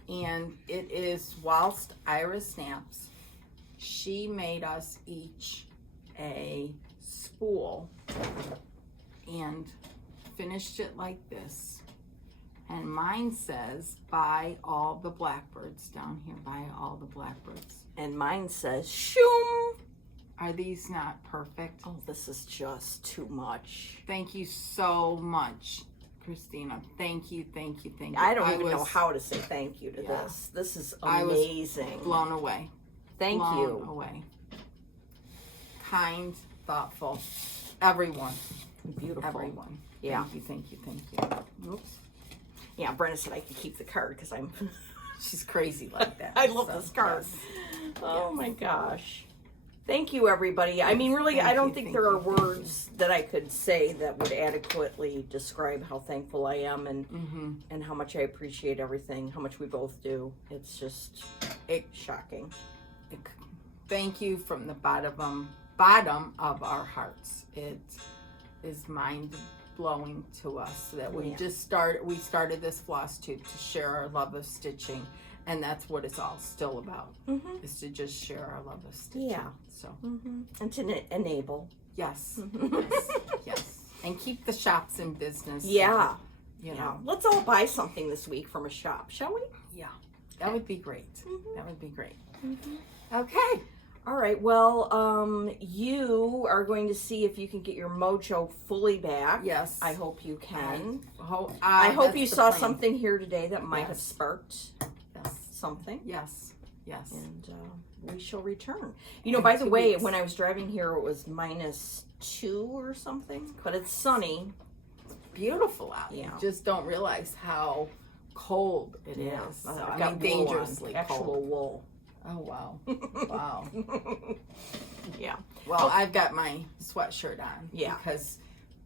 and it is Whilst Iris Naps. She made us each a spool and finished it like this. And mine says, "Buy all the blackbirds," down here. Buy all the blackbirds. And mine says, "Shoom." Are these not perfect? Oh, this is just too much. Thank you so much, Christina. Thank you, thank you, thank you. I don't even know was how to say thank you to Yeah. this. This is I was amazing. blown away. Thank Blown you. away. Kind, thoughtful. Everyone. Beautiful. Everyone. Yeah. Thank you, thank you, thank you. Oops. Yeah, Brenda said I could keep the card because I'm. She's crazy like that. I love so, this card. yes. Oh my gosh. Thank you, everybody. I mean, really, Thank I don't you, think thank there are you, thank you. words that I could say that would adequately describe how thankful I am and how much I appreciate everything, how much we both do. It's just shocking. Thank you from the bottom of our hearts. It is mind blowing to us that we Yeah. started this floss tube to share our love of stitching, and that's what it's all still about, is to just share our love of stitching. Yeah. So And to enable. yes, yes, yes, and keep the shops in business. Yeah. you Yeah. know, Let's all buy something this week from a shop, shall we? yeah, that would be great. That would be great. Okay. All right. Well, you are going to see if you can get your mojo fully back. Yes. I hope you can. I I hope that's you the saw plan. something here today that might have Yes. sparked Yes. something. Yes. Yes. And we shall return. You know, by the 2 way, weeks. when I was driving here, it was -2 or something, but it's sunny. Beautiful out. Yeah. You just don't realize how cold it is. So, I've I got mean, wool on, dangerously actual cold. wool. Oh wow. Wow. Yeah. Well, I've got my sweatshirt on. Yeah. Because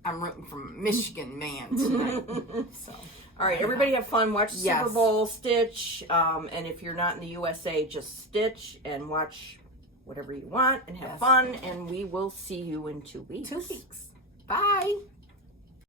I'm rooting for Michigan man tonight. So. All right, everybody have fun. Watch Yes. Super Bowl, stitch, and if you're not in the USA, just stitch and watch whatever you want and have Yes. fun. And we will see you in 2 weeks. 2 weeks. Bye.